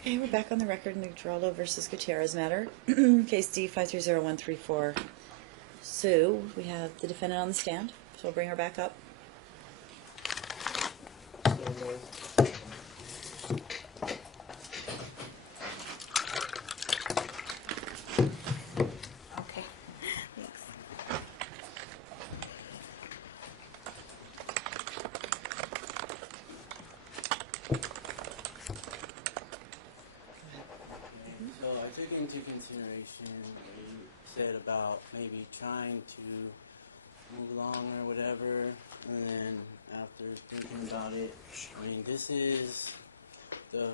Okay, we're back on the record in the Geraldo versus Gutierrez matter. Case D-530134. Sue, we have the defendant on the stand, so we'll bring her back up. Okay. Thanks. So I took into consideration what you said about maybe trying to move along or whatever, and then after thinking about it, I mean, this is the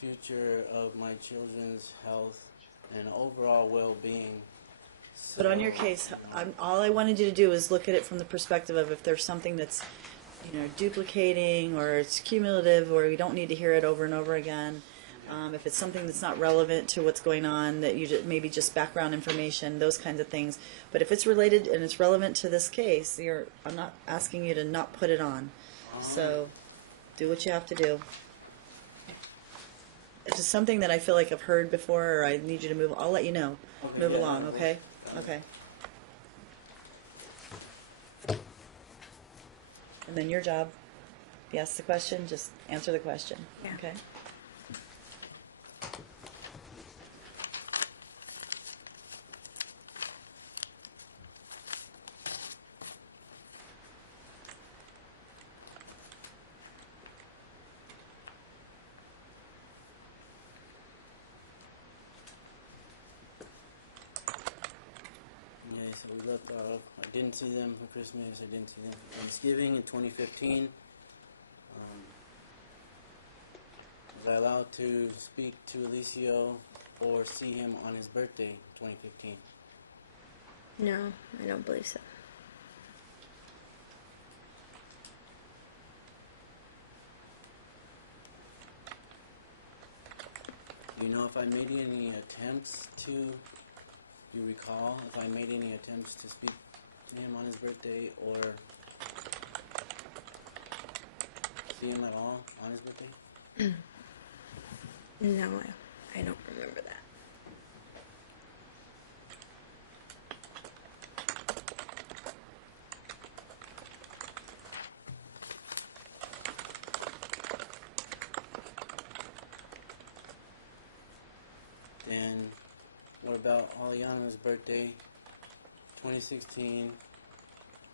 future of my children's health and overall well-being. But on your case, all I wanted you to do is look at it from the perspective of if there's something that's, duplicating or it's cumulative or we don't need to hear it over and over again. If it's something that's not relevant to what's going on, that you maybe just background information, those kinds of things. But if it's related and it's relevant to this case, I'm not asking you to not put it on. So do what you have to do. It's just something that I feel like I've heard before, or I need you to move. I'll let you know. Okay, Move yeah, along, that okay? works. Okay. And then your job, if you ask the question, just answer the question. Yeah. Okay? Yeah, so we left off. I didn't see them for Christmas. I didn't see them for Thanksgiving in 2015. Was I allowed to speak to Alicio or see him on his birthday, 2015? No, I don't believe so. Do you know if I made any attempts to, you recall, if I made any attempts to speak to him on his birthday or see him at all on his birthday? No, I don't remember that. Then, what about Aliana's birthday, 2016?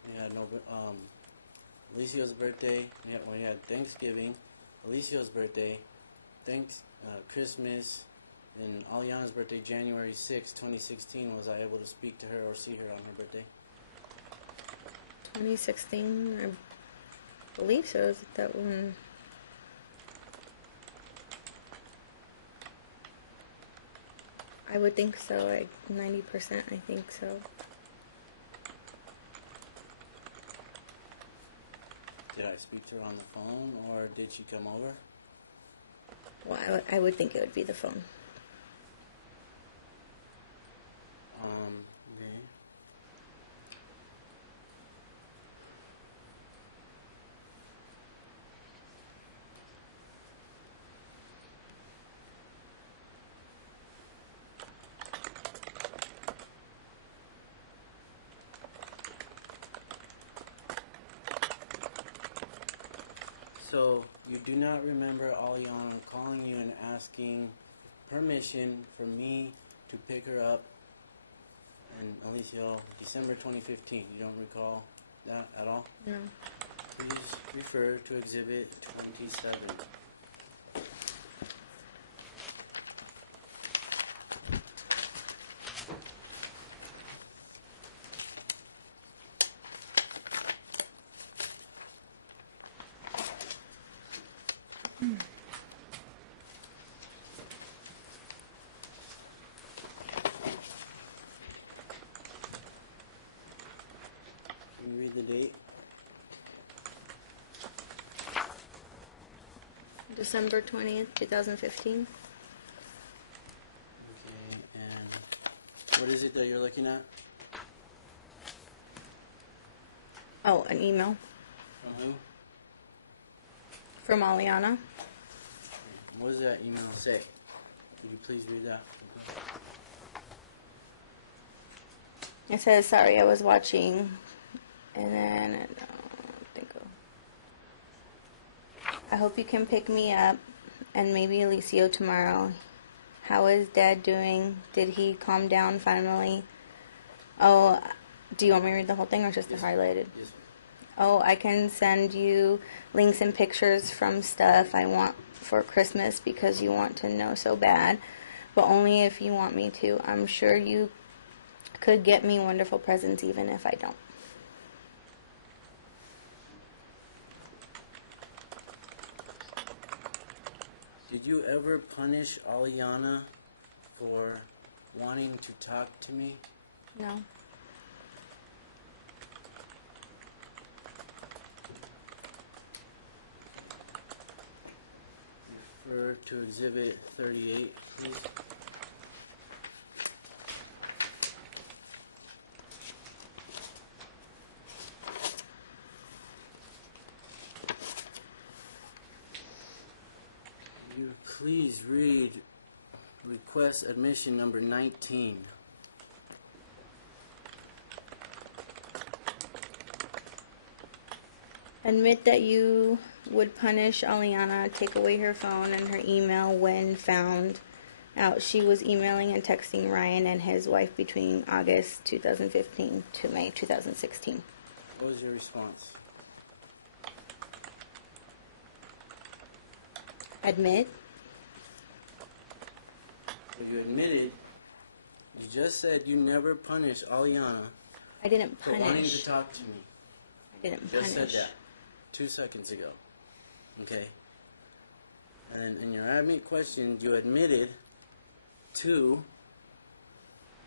We had Alicio's birthday. We had Thanksgiving, Alicio's birthday, Christmas, and Aliana's birthday, January 6, 2016. Was I able to speak to her or see her on her birthday? 2016, I believe so. Is it that one? I would think so. Like 90%, I think so. Did I speak to her on the phone or did she come over? Well, I would think it would be the phone. Okay. So, you do not remember Aliana calling you and asking permission for me to pick her up in Alicio, December 2015. You don't recall that at all? No. Please refer to Exhibit 27. Can you read the date? December 20th, 2015. Okay, and what is it that you're looking at? Oh, an email From who? from Aliana. What does that email say? Could you please read that? It says, sorry, I was watching, and then I hope you can pick me up, and maybe Alicio tomorrow. How is Dad doing? Did he calm down finally? Oh, do you want me to read the whole thing or just the highlighted? Yes. Oh, I can send you links and pictures from stuff I want for Christmas because you want to know so bad, but only if you want me to. I'm sure you could get me wonderful presents even if I don't. Did you ever punish Aliana for wanting to talk to me? No. Refer to Exhibit 38, please. You please read request admission number 19. Admit that you would punish Aliana, take away her phone and her email when found out she was emailing and texting Ryan and his wife between August 2015 to May 2016. What was your response? Admit. Well, you admitted, you just said you never punished Aliana I didn't for wanting punish. to talk to me. I didn't You just punish. said that 2 seconds ago. Okay? And then in your admit question, you admitted to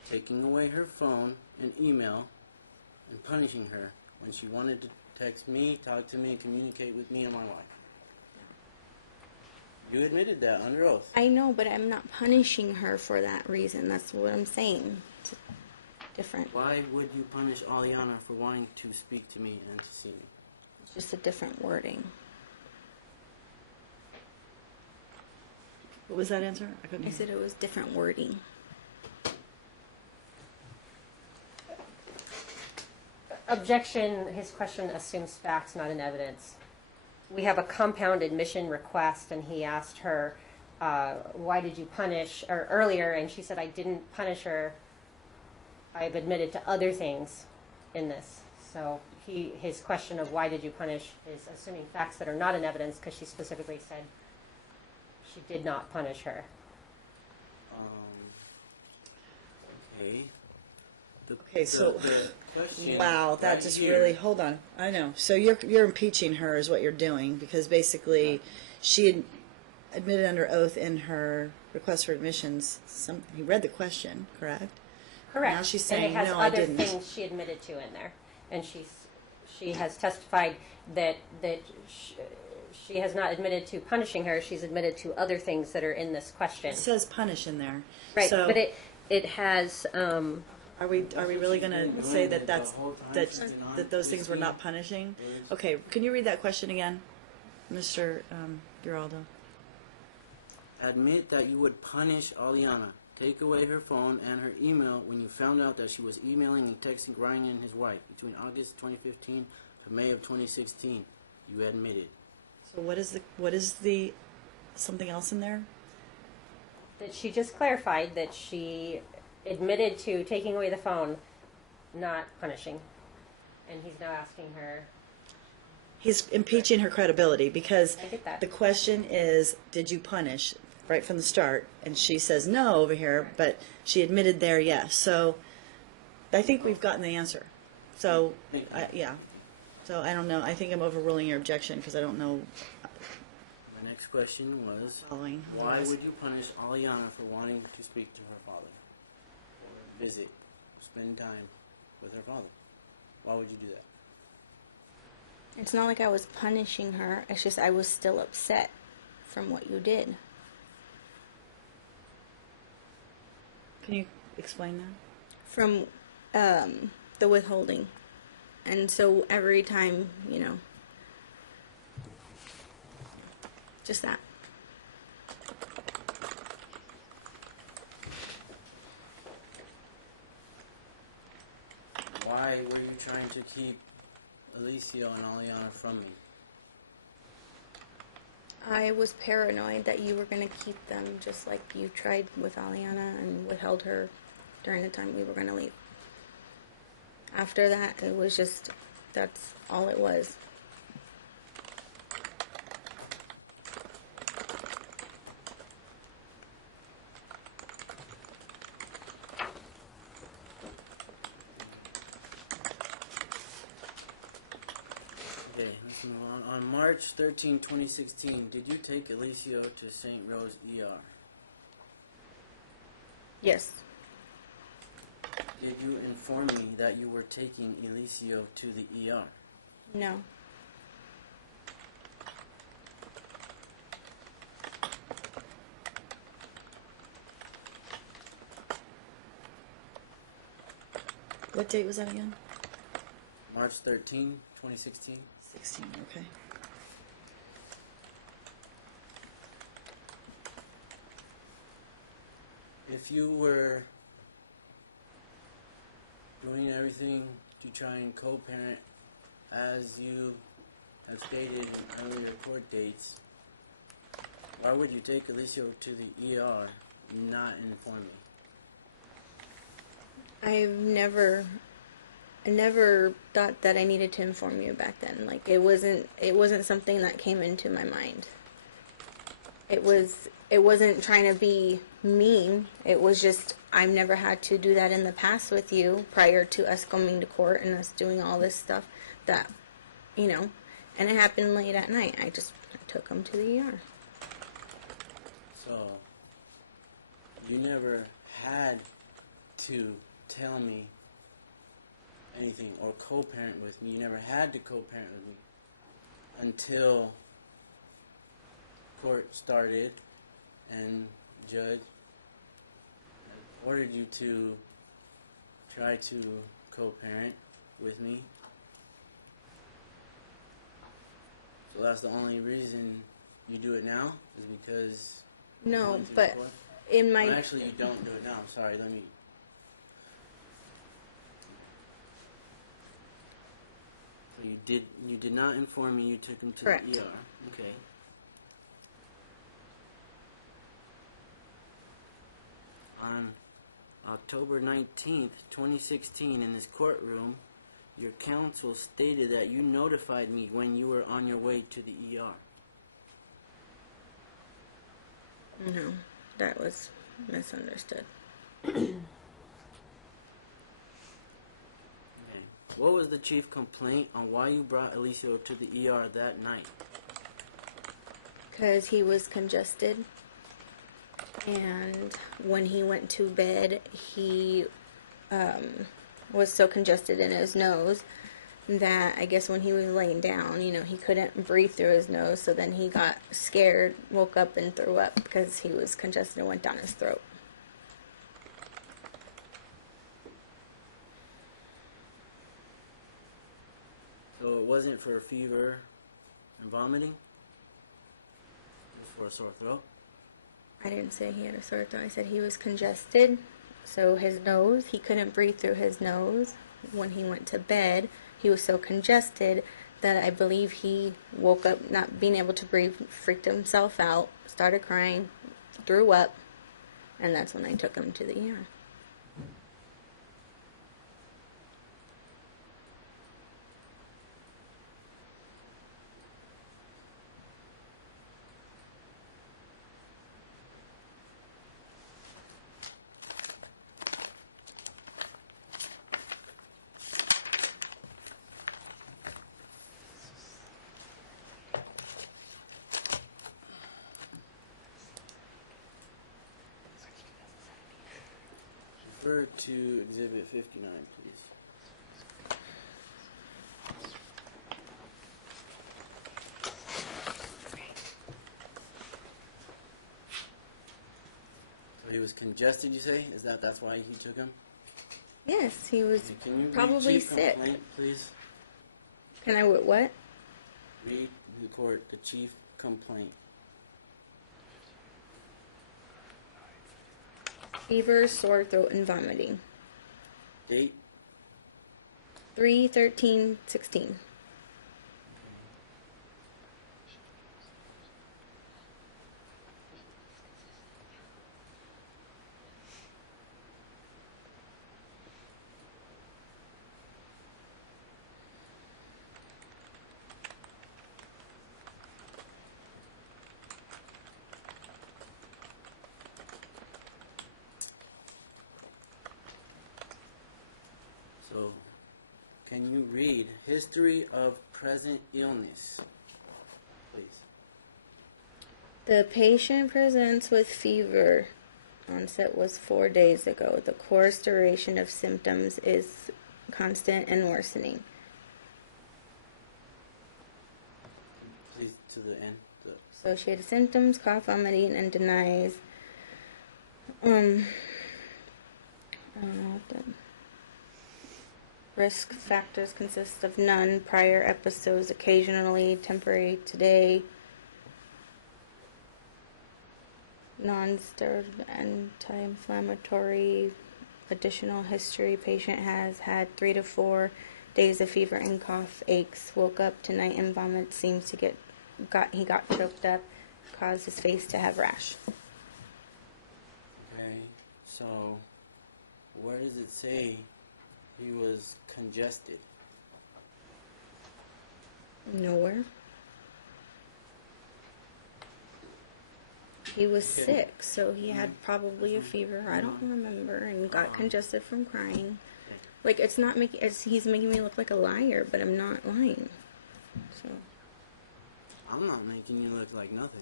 taking away her phone and email and punishing her when she wanted to text me, talk to me, communicate with me and my wife. You admitted that under oath. I know, but I'm not punishing her for that reason. That's what I'm saying. It's different. Why would you punish Aliana for wanting to speak to me and to see me? It's just a different wording. What was that answer? I couldn't I hear. said it was different wording. Objection, his question assumes facts, not in evidence. We have a compound admission request, and he asked her, why did you punish, or earlier, and she said, I didn't punish her. I've admitted to other things in this. So his question of why did you punish is assuming facts that are not in evidence, because she specifically said she did not punish her. Okay. Okay, so the question wow, that right just here- really hold on. I know. So you're impeaching her is what you're doing because basically she had admitted under oath in her request for admissions. He read the question, correct? Correct. Now she's and saying, it has "No, I other didn't." things she admitted to in there, and she has testified that she has not admitted to punishing her. She's admitted to other things that are in this question. It says punish in there. Right, So but it has. are we really going to say that The whole time that she's been on that those things were whiskey. not punishing? Okay, can you read that question again, Mr. Geraldo? Admit that you would punish Aliana. Take away her phone and her email when you found out that she was emailing and texting Ryan and his wife between August 2015 to May of 2016. You admitted. So what is the something else in there? That she just clarified that she admitted to taking away the phone, not punishing, and he's now asking her. He's impeaching her credibility because I get that. the question is, did you punish right from the start? And she says no over here, but she admitted there yes. So I think we've gotten the answer. So yeah. So I don't know. I think I'm overruling your objection because I don't know. My next question was, Following. why Otherwise- would you punish Aliana for wanting to speak to her father? Or visit, spend time with her father? Why would you do that? It's not like I was punishing her. It's just I was still upset from what you did. Can you explain that? From the withholding. And so every time, just that. trying to keep Alicio and Aliana from me? I was paranoid that you were going to keep them just like you tried with Aliana and withheld her during the time we were going to leave. After that, it was just, that's all it was. Okay, let's move on. On March 13, 2016, did you take Alicio to St. Rose ER? Yes. Did you inform me that you were taking Alicio to the ER? No. What date was that again? March 13, 2016. 16, okay. If you were doing everything to try and co-parent as you have stated in earlier court dates, why would you take Alicio to the ER and not inform me? I never thought that I needed to inform you back then. Like it wasn't something that came into my mind. It wasn't trying to be mean. It was just I've never had to do that in the past with you prior to us coming to court and us doing all this stuff that, and it happened late at night. I took him to the ER. So, you never had to tell me anything or co-parent with me. You never had to co-parent with me until court started and judge ordered you to try to co-parent with me. So that's the only reason you do it now is because you No, went through but court? in my Well, actually, you don't do it now. Sorry, let me. So you did not inform me you took him to Correct. the ER. Okay. On October 19th, 2016, in this courtroom, your counsel stated that you notified me when you were on your way to the ER. No, that was misunderstood. Okay. What was the chief complaint on why you brought Alicio to the ER that night? Because he was congested, and when he went to bed, he was so congested in his nose that I guess when he was laying down, he couldn't breathe through his nose, so then he got scared, woke up, and threw up because he was congested and went down his throat. So it wasn't for fever and vomiting? It was for a sore throat? I didn't say he had a sore throat. I said he was congested, so his nose, he couldn't breathe through his nose. When he went to bed, he was so congested that I believe he woke up not being able to breathe, freaked himself out, started crying, threw up, and that's when I took him to the ER. Refer to Exhibit 59, please. So he was congested, you say? That's why you took him? Yes, he was Can you probably read chief sick. complaint, please? Can I what? Read the court the chief complaint. Fever, sore throat, and vomiting. Date? 3, 13, 16. So, can you read history of present illness, please? The patient presents with fever. Onset was 4 days ago. The course duration of symptoms is constant and worsening. Please, to the end. Associated symptoms, cough, vomiting, and denies. I don't know what the risk factors consist of none. Prior episodes, occasionally, temporary today. Non-steroidal anti-inflammatory. Additional history. Patient has had 3 to 4 days of fever and cough, aches. Woke up tonight and vomit. Seems to he got choked up. Caused his face to have rash. Okay, so where does it say he was congested? Nowhere. He was sick, so he had probably a fever. I don't remember, and got congested from crying. Like, it's not making. He's making me look like a liar, but I'm not lying. So. I'm not making you look like nothing.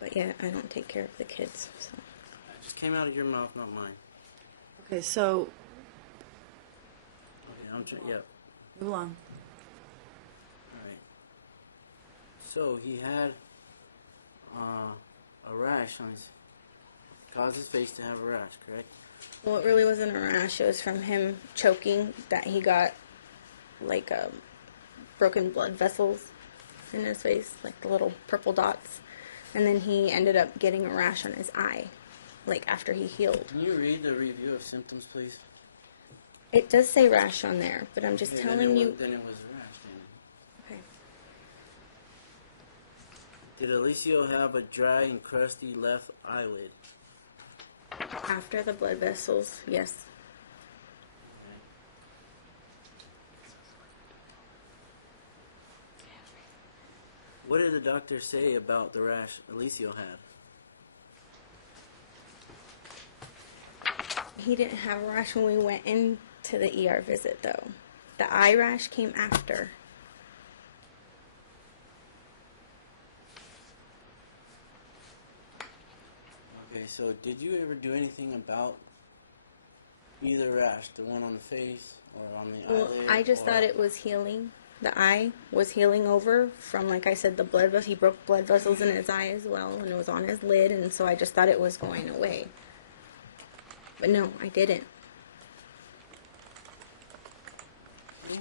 But yeah, I don't take care of the kids. So. It just came out of your mouth, not mine. Okay, so Okay, yep. move along. Alright. So he had a rash on his, caused his face to have a rash, correct? Well, it really wasn't a rash. It was from him choking that he got, like, broken blood vessels in his face, like the little purple dots. And then he ended up getting a rash on his eye, like, after he healed. Can you read the review of symptoms, please? It does say rash on there, but I'm just Okay, telling you... Then it was a rash, then. Okay. Did Alicio have a dry and crusty left eyelid? After the blood vessels, yes. What did the doctor say about the rash Alicio had? He didn't have a rash when we went into the ER visit, though. The eye rash came after. Okay, so did you ever do anything about either rash, the one on the face or on the Well, eyelid? I just thought it was healing. The eye was healing over from, like I said, the blood vessels. He broke blood vessels in his eye as well, and it was on his lid, and so I just thought it was going away. But no, I didn't. Okay.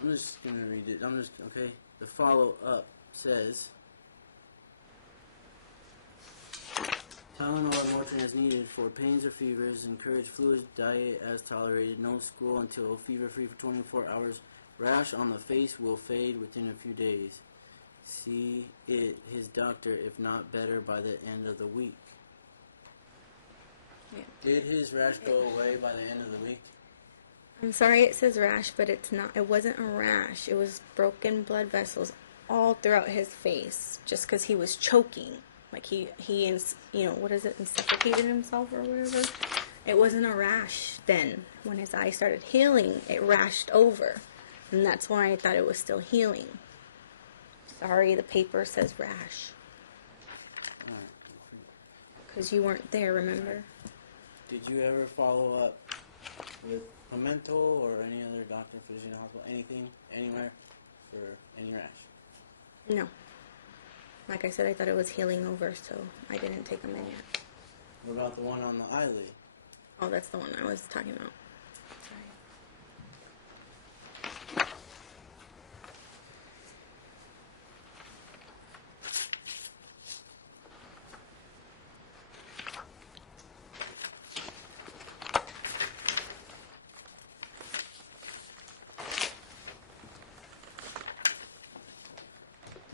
I'm just gonna read it. Okay. The follow-up says, Tylenol or Motrin as needed for pains or fevers. Encourage fluid diet as tolerated. No school until fever-free for 24 hours. Rash on the face will fade within a few days. See his doctor if not better by the end of the week. Yeah. Did his rash go away by the end of the week? I'm sorry it says rash, but it's not. It wasn't a rash. It was broken blood vessels all throughout his face, just because he was choking. Like he what is it, suffocated himself or whatever. It wasn't a rash then. When his eye started healing, it rashed over. And that's why I thought it was still healing. Sorry, the paper says rash. Alright. Because you weren't there, remember? Did you ever follow up with Memento or any other doctor, physician, hospital, anything, anywhere for any rash? No. Like I said, I thought it was healing over, so I didn't take him in yet. What about the one on the eyelid? Oh, that's the one I was talking about.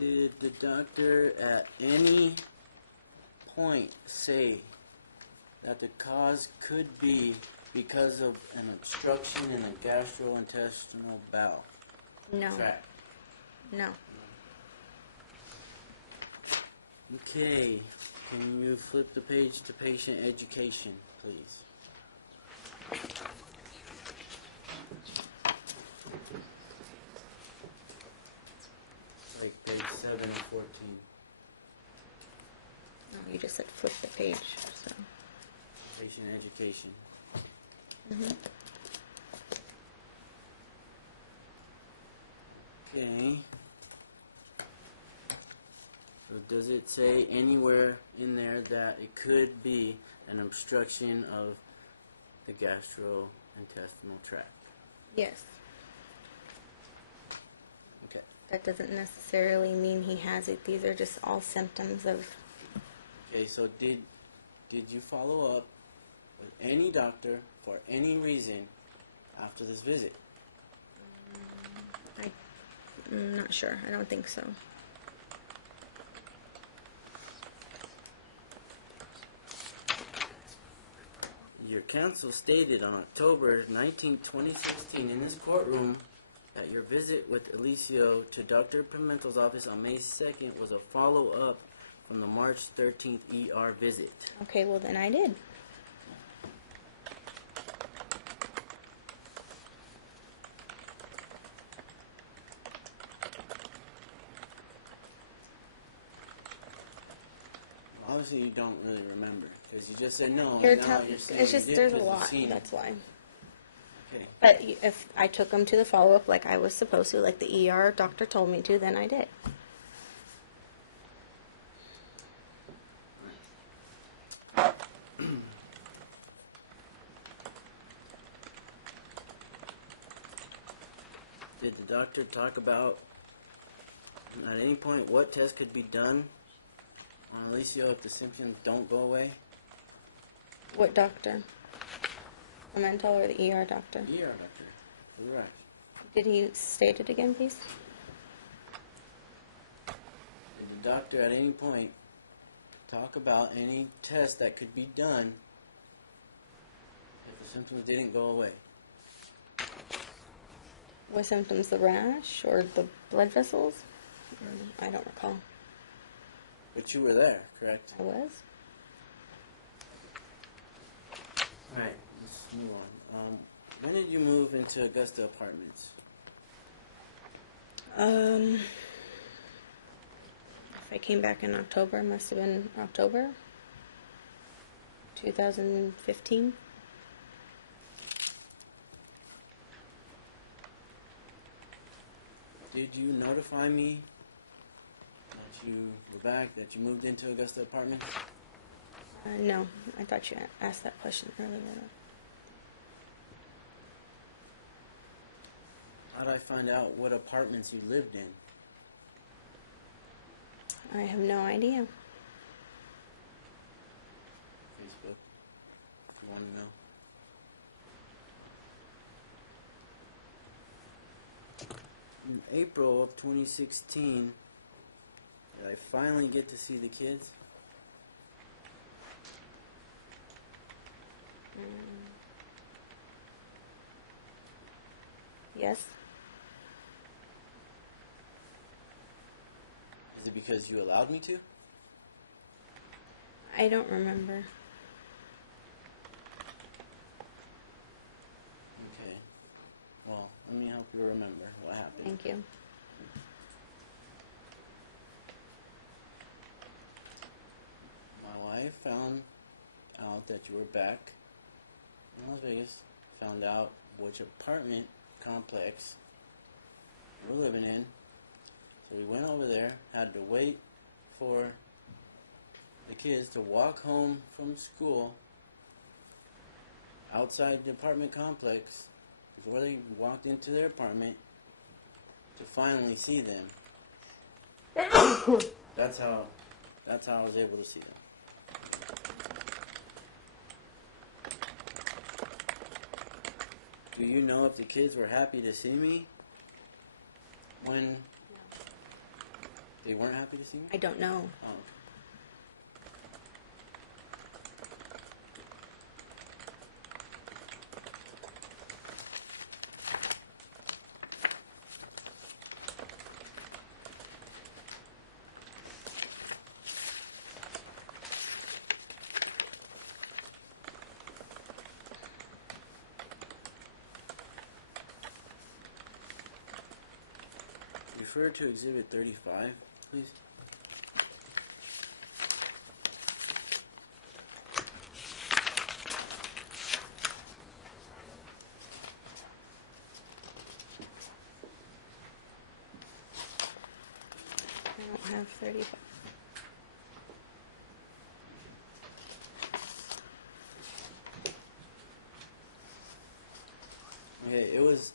Did the doctor at any point say that the cause could be because of an obstruction in the gastrointestinal bowel No. tract? No. Okay, can you flip the page to patient education, please? Like page 7 and 14. No, you just said flip the page. So. Patient education. Okay. So does it say anywhere in there that it could be an obstruction of the gastrointestinal tract? Yes. Okay. That doesn't necessarily mean he has it. These are just all symptoms of. Okay, so did you follow up with any doctor for any reason after this visit? I'm not sure. I don't think so. Your counsel stated on October 19, 2016 in this courtroom that your visit with Alicio to Dr. Pimentel's office on May 2nd was a follow-up from the March 13th ER visit. Okay, well then I did. Obviously you don't really remember because you just said no. You're now tough. you're saying It's just you did there's a 'cause you've lot. seen it. That's why. Okay. But if I took him to the follow up like I was supposed to, like the ER doctor told me to, then I did. Did the doctor talk about at any point what test could be done on Alicio if the symptoms don't go away? What doctor? A mental or the ER doctor? ER doctor. Correct. Did he state it again, please? Did the doctor at any point talk about any test that could be done if the symptoms didn't go away? What symptoms? The rash or the blood vessels? I don't recall. But you were there, correct? I was. Alright, let's move on. When did you move into Augusta Apartments? If I came back in October, must have been October 2015. Did you notify me that you were back, that you moved into Augusta Apartments? No, I thought you asked that question earlier. How did I find out what apartments you lived in? I have no idea. Facebook, if you want to know. In April of 2016, did I finally get to see the kids? Yes. Is it because you allowed me to? I don't remember. Okay. Well, let me help you remember what happened. Thank you. My wife found out that you were back in Las Vegas, found out which apartment complex you were living in. So we went over there, had to wait for the kids to walk home from school outside the apartment complex before they walked into their apartment to finally see them. That's how I was able to see them. Do you know if the kids were happy to see me when they weren't happy to see me? I don't know. Oh. Refer to Exhibit 35, please. I don't have 35. Okay, it was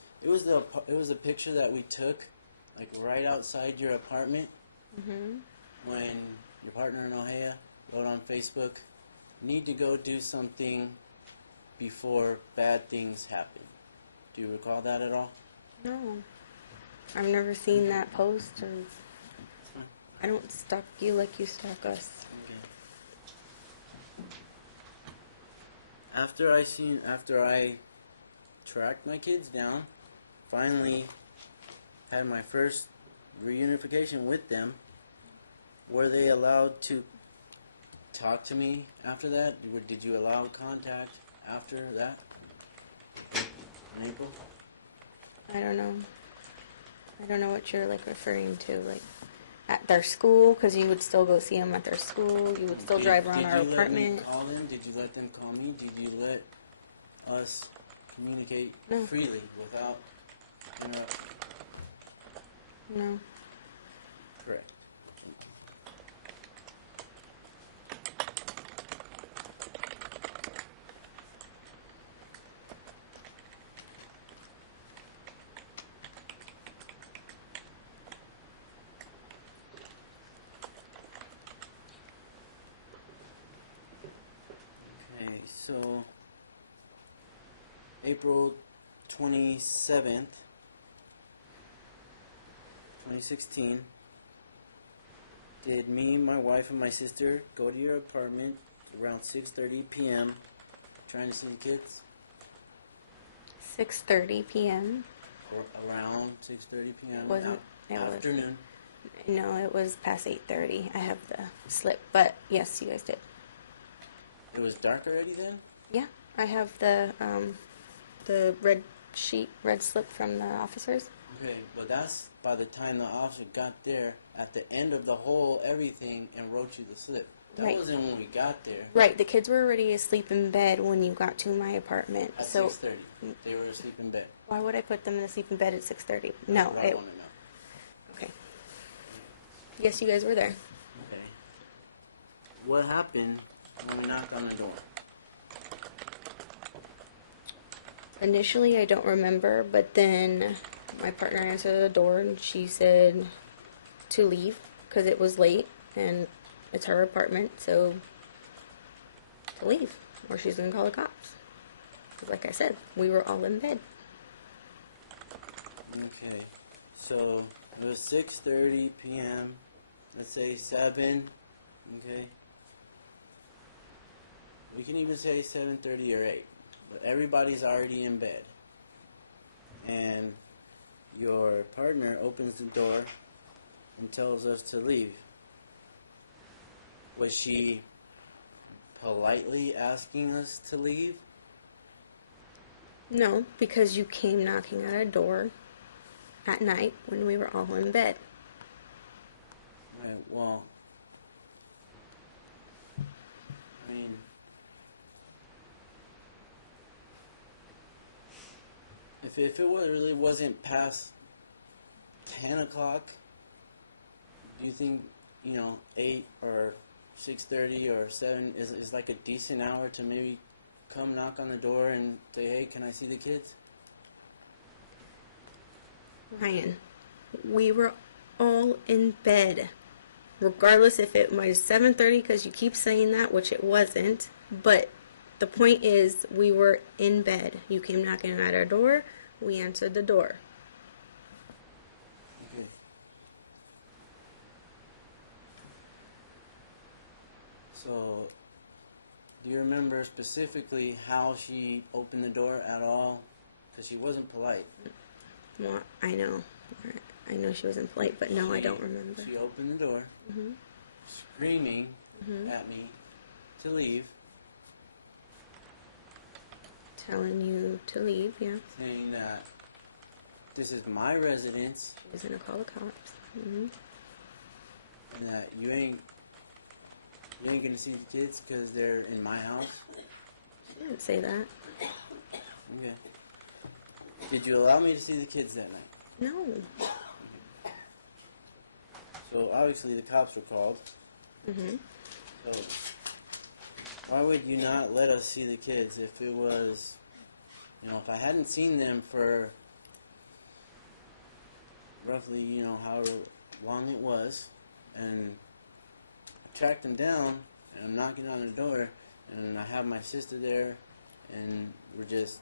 a picture that we took, like right outside your apartment, when your partner in Ohio wrote on Facebook, "Need to go do something before bad things happen." Do you recall that at all? No. I've never seen that post, or I don't stalk you like you stalk us. Okay. After I tracked my kids down, finally had my first reunification with them, were they allowed to talk to me after that? Did you allow contact after that? In April? I don't know. I don't know what you're like referring to, like at their school, because you would still go see them at their school. You would still drive around our apartment. Did you let me call them? Did you let them call me? Did you let us communicate No. freely without interruption? No. Correct. Okay, so April 27th, 2016, did me, my wife, and my sister go to your apartment around 6:30 p.m. trying to see the kids? 6:30 p.m. Or around 6:30 p.m. Wasn't it? Was Afternoon. no, it was past 8:30. I have the slip, but yes, you guys did. It was dark already then? Yeah, I have the red slip from the officers. Okay, but that's by the time the officer got there at the end of the whole everything and wrote you the slip. That Right. wasn't when we got there. Right, the kids were already asleep in bed when you got to my apartment. At So 6:30. They were asleep in bed. why would I put them to sleep in bed at 6:30? That's No, what I want to know. okay. Yes, you guys were there. Okay. What happened when we knocked on the door? Initially, I don't remember, but then my partner answered the door and she said to leave because it was late and it's her apartment, so to leave or she's gonna call the cops. 'Cause like I said, we were all in bed. Okay. So it was 6:30 p.m. Let's say 7. Okay. We can even say 7:30 or 8. But everybody's already in bed. And your partner opens the door and tells us to leave. Was she politely asking us to leave? No, because you came knocking at a door at night when we were all in bed. Right, well, I mean, if it really wasn't past 10 o'clock, do you think, 8 or 6:30 or 7 is like a decent hour to maybe come knock on the door and say, hey, can I see the kids? Ryan, we were all in bed. Regardless if it was 7:30, because you keep saying that, which it wasn't. But the point is, we were in bed. You came knocking at our door. We answered the door. Okay. So, do you remember specifically how she opened the door at all? Because she wasn't polite. Well, I know. I know she wasn't polite, but no, I don't remember. She opened the door, screaming at me to leave, Telling you to leave, yeah. saying that this is my residence She was gonna call the cops. and that you ain't gonna see the kids because they're in my house. She didn't say that. Okay. Did you allow me to see the kids that night? No. So obviously the cops were called. So why would you not let us see the kids if it was, if I hadn't seen them for roughly, however long it was, and I tracked them down, and I'm knocking on the door, and I have my sister there, and we're just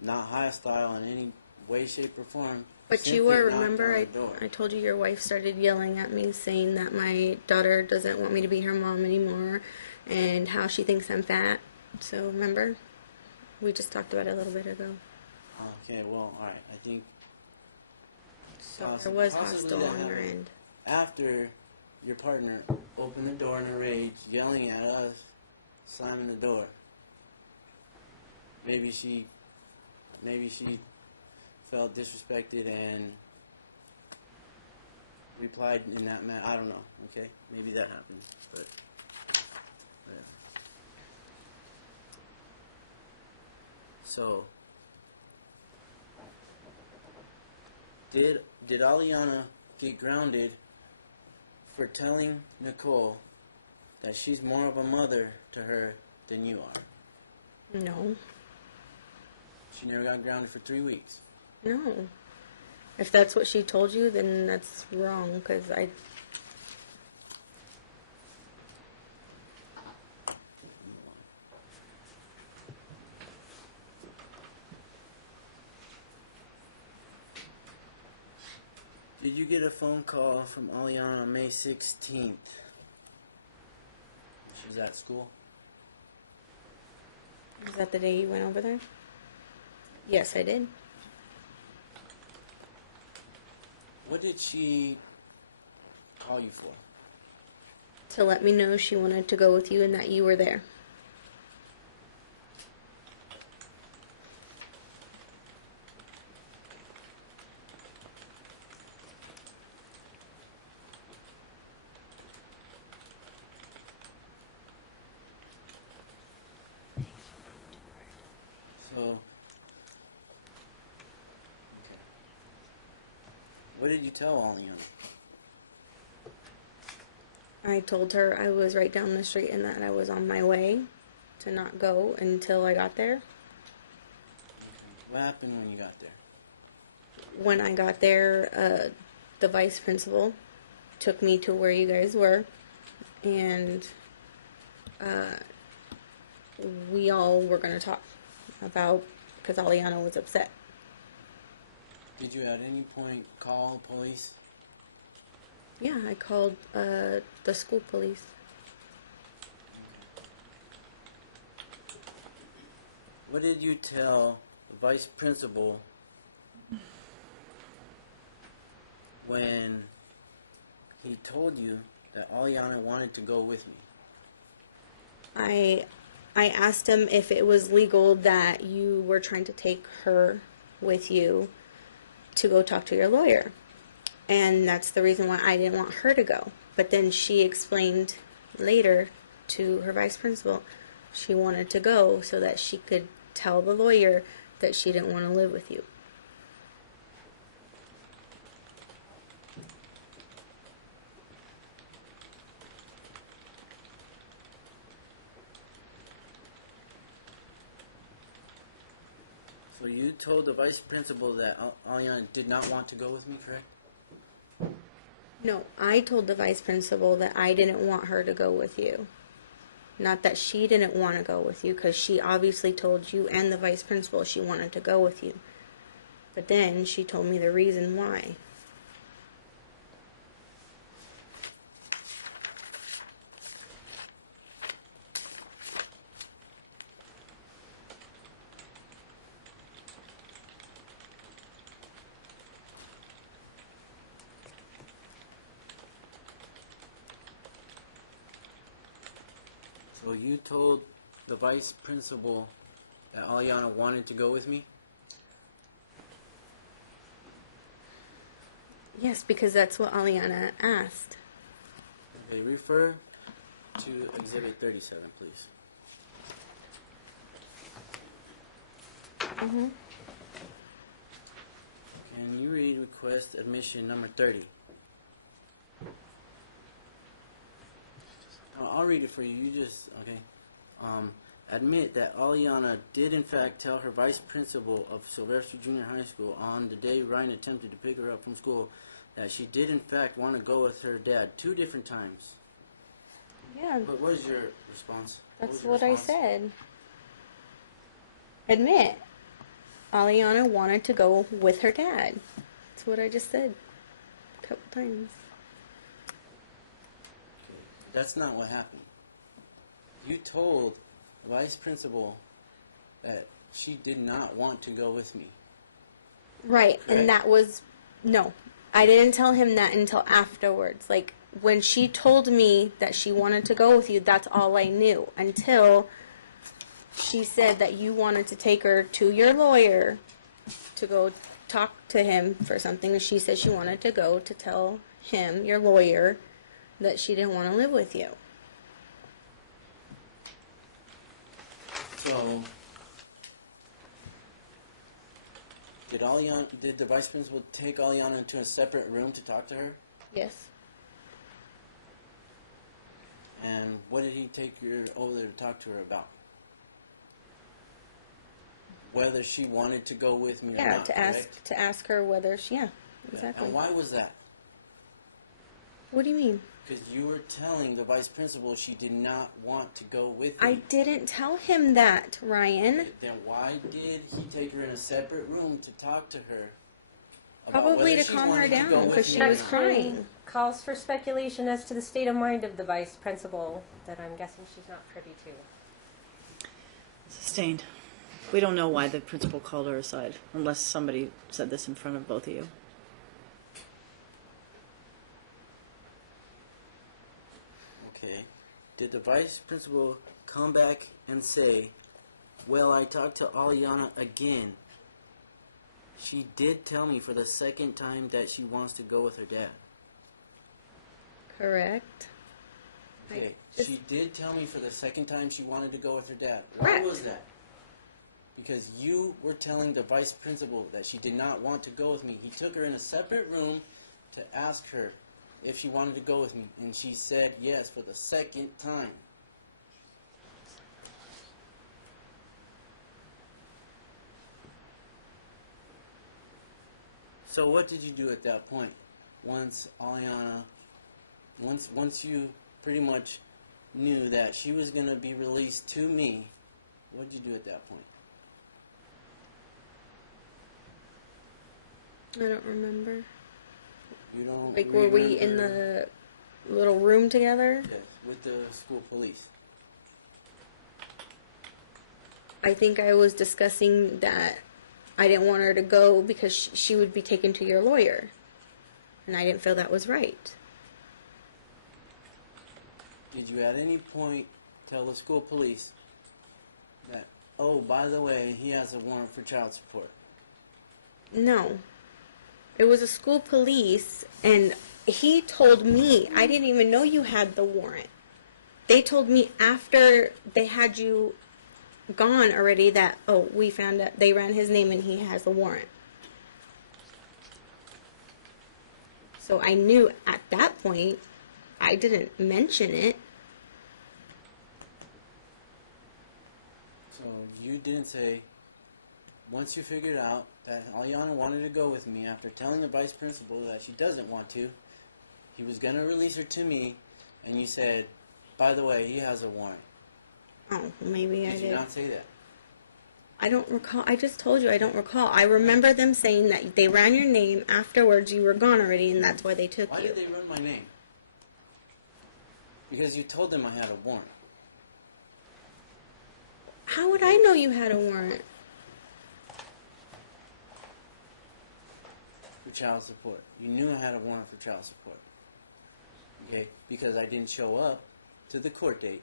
not hostile in any way, shape, or form. But you simply were, knocked remember, on the door. I told you your wife started yelling at me saying that my daughter doesn't want me to be her mom anymore and how she thinks I'm fat. So, remember? We just talked about it a little bit ago. Okay, well, alright, I think So, there was possibly hostile that on your happened end. after your partner opened the door in a rage, yelling at us, slamming the door. Maybe she felt disrespected and replied in that manner. I don't know. Okay, maybe that happened, but yeah. So, did Aliana get grounded for telling Nicole that she's more of a mother to her than you are? No. She never got grounded for 3 weeks. No. If that's what she told you, then that's wrong, because I... Did you get a phone call from Aliana on May 16th? She was at school? Was that the day you went over there? Yes, I did. What did she call you for? To let me know she wanted to go with you and that you were there. So, what did you tell Aliana? I told her I was right down the street and that I was on my way to not go until I got there. What happened when you got there? When I got there, the vice principal took me to where you guys were, and we all were going to talk about, because Aliana was upset. Did you at any point call police? Yeah, I called the school police. What did you tell the vice principal when he told you that Aliana wanted to go with me? I asked him if it was legal that you were trying to take her with you to go talk to your lawyer. And that's the reason why I didn't want her to go. But then she explained later to her vice principal she wanted to go so that she could tell the lawyer that she didn't want to live with you. So you told the vice principal that Aliana did not want to go with me, correct? No, I told the vice principal that I didn't want her to go with you. Not that she didn't want to go with you, because she obviously told you and the vice principal she wanted to go with you. But then she told me the reason why. So you told the vice principal that Aliana wanted to go with me? Yes, because that's what Aliana asked. Okay, refer to Exhibit 37, please. Mm-hmm. Can you read request admission number 30? I'll read it for you. You just, okay. Admit that Aliana did in fact tell her vice principal of Sylvester Junior High School on the day Ryan attempted to pick her up from school that she did in fact want to go with her dad 2 different times. Yeah, But what is your response? that's what I said. Admit, Aliana wanted to go with her dad. That's what I just said a couple times. That's not what happened. You told the vice principal that she did not want to go with me. Right, Correct. and that was, no, I didn't tell him that until afterwards. Like, when she told me that she wanted to go with you, that's all I knew. Until she said that you wanted to take her to your lawyer to go talk to him for something. And she said she wanted to go to tell him, your lawyer, that she didn't want to live with you. So, did the vice principal take Aliana into a separate room to talk to her? Yes. And what did he take her over there to talk to her about? Whether she wanted to go with me or Yeah, not, to ask her whether she, yeah, Yeah. exactly. And why was that? What do you mean? Because you were telling the vice principal she did not want to go with I me. didn't tell him that, Ryan. Then why did he take her in a separate room to talk to her? About Probably whether to she calm her wanted to down, go with 'cause she me or was not? crying. Calls for speculation as to the state of mind of the vice principal that I'm guessing she's not privy to. Sustained. We don't know why the principal called her aside, unless somebody said this in front of both of you. Okay. Did the vice principal come back and say, well, I talked to Aliana again. She did tell me for the second time that she wants to go with her dad. Correct. Okay. just- She did tell me for the second time she wanted to go with her dad. Correct. Why was that? Because you were telling the vice principal that she did not want to go with me. He took her in a separate room to ask her if she wanted to go with me, and she said yes for the second time. So what did you do at that point? Once Aliana, once you pretty much knew that she was going to be released to me, what did you do at that point? I don't remember. You don't Like, were we in remember- the little room together? Yes, with the school police. I think I was discussing that I didn't want her to go because she would be taken to your lawyer. And I didn't feel that was right. Did you at any point tell the school police that, oh, by the way, he has a warrant for child support? No. It was a school police, and he told me, I didn't even know you had the warrant. They told me after they had you gone already that, oh, we found out they ran his name and he has the warrant. So I knew at that point, I didn't mention it. So you didn't say, once you figured out that Aliana wanted to go with me after telling the vice principal that she doesn't want to, he was going to release her to me, and you said, by the way, he has a warrant. Oh, maybe I Did you did. not say that? I don't recall. I just told you I don't recall. I remember them saying that they ran your name. Afterwards, you were gone already, and that's why they took Why you. did they run my name? Because you told them I had a warrant. How would I know you had a warrant? For child support. You knew I had a warrant for child support. Okay? Because I didn't show up to the court date.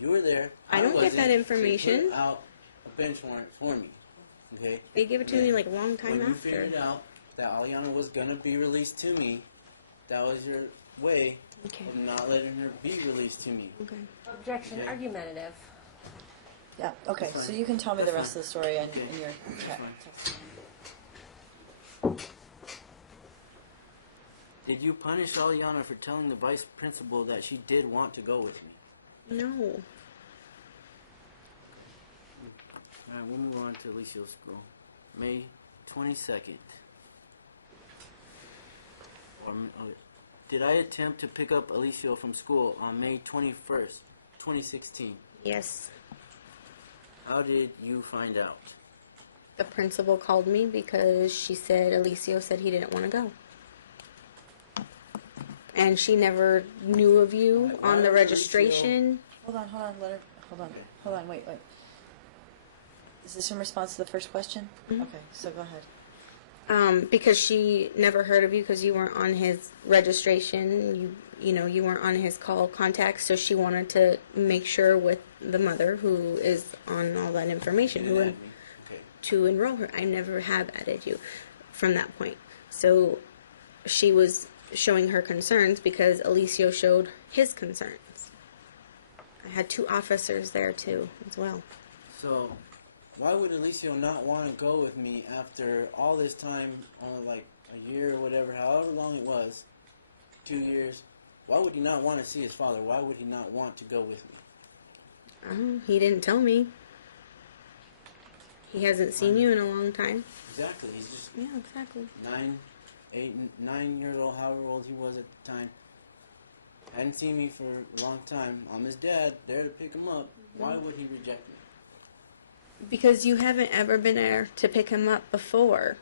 You were there. I don't get that wasn't. information. They put out a bench warrant for me. Okay? They gave it to me like a long time When you after. figured out that Aliana was going to be released to me, that was your way Okay. of not letting her be released to me. Okay. Objection, Okay. argumentative. Yeah, okay, That's so fine. you can tell me the That's rest fine. of the story in Okay. your That's chat. fine. Did you punish Aliana for telling the vice principal that she did want to go with me? No. Alright, we'll move on to Alicia's school. May 22nd. Did I attempt to pick up Alicia from school on May 21st, 2016? Yes. How did you find out? The principal called me because she said Alicio said he didn't want to go. And she never knew of you Why on the did registration. Hold on, let her, hold on, wait. Is this in response to the first question? Mhm. Okay, so go ahead. Because she never heard of you because you weren't on his registration. You weren't on his call contacts, so she wanted to make sure with the mother who is on all that information You didn't add me. Okay. to enroll her. I never have added you from that point. So she was showing her concerns because Alicio showed his concerns. I had 2 officers there too as well. So, why would Alicio not want to go with me after all this time, like a year or whatever, however long it was, 2 years? Why would he not want to see his father? Why would he not want to go with me? He didn't tell me. He hasn't seen you in a long time. Exactly. He's just Yeah, exactly. 9 years old, however old he was at the time. Hadn't seen me for a long time. I'm his dad, there to pick him up. Why would he reject me? Because you haven't ever been there to pick him up before.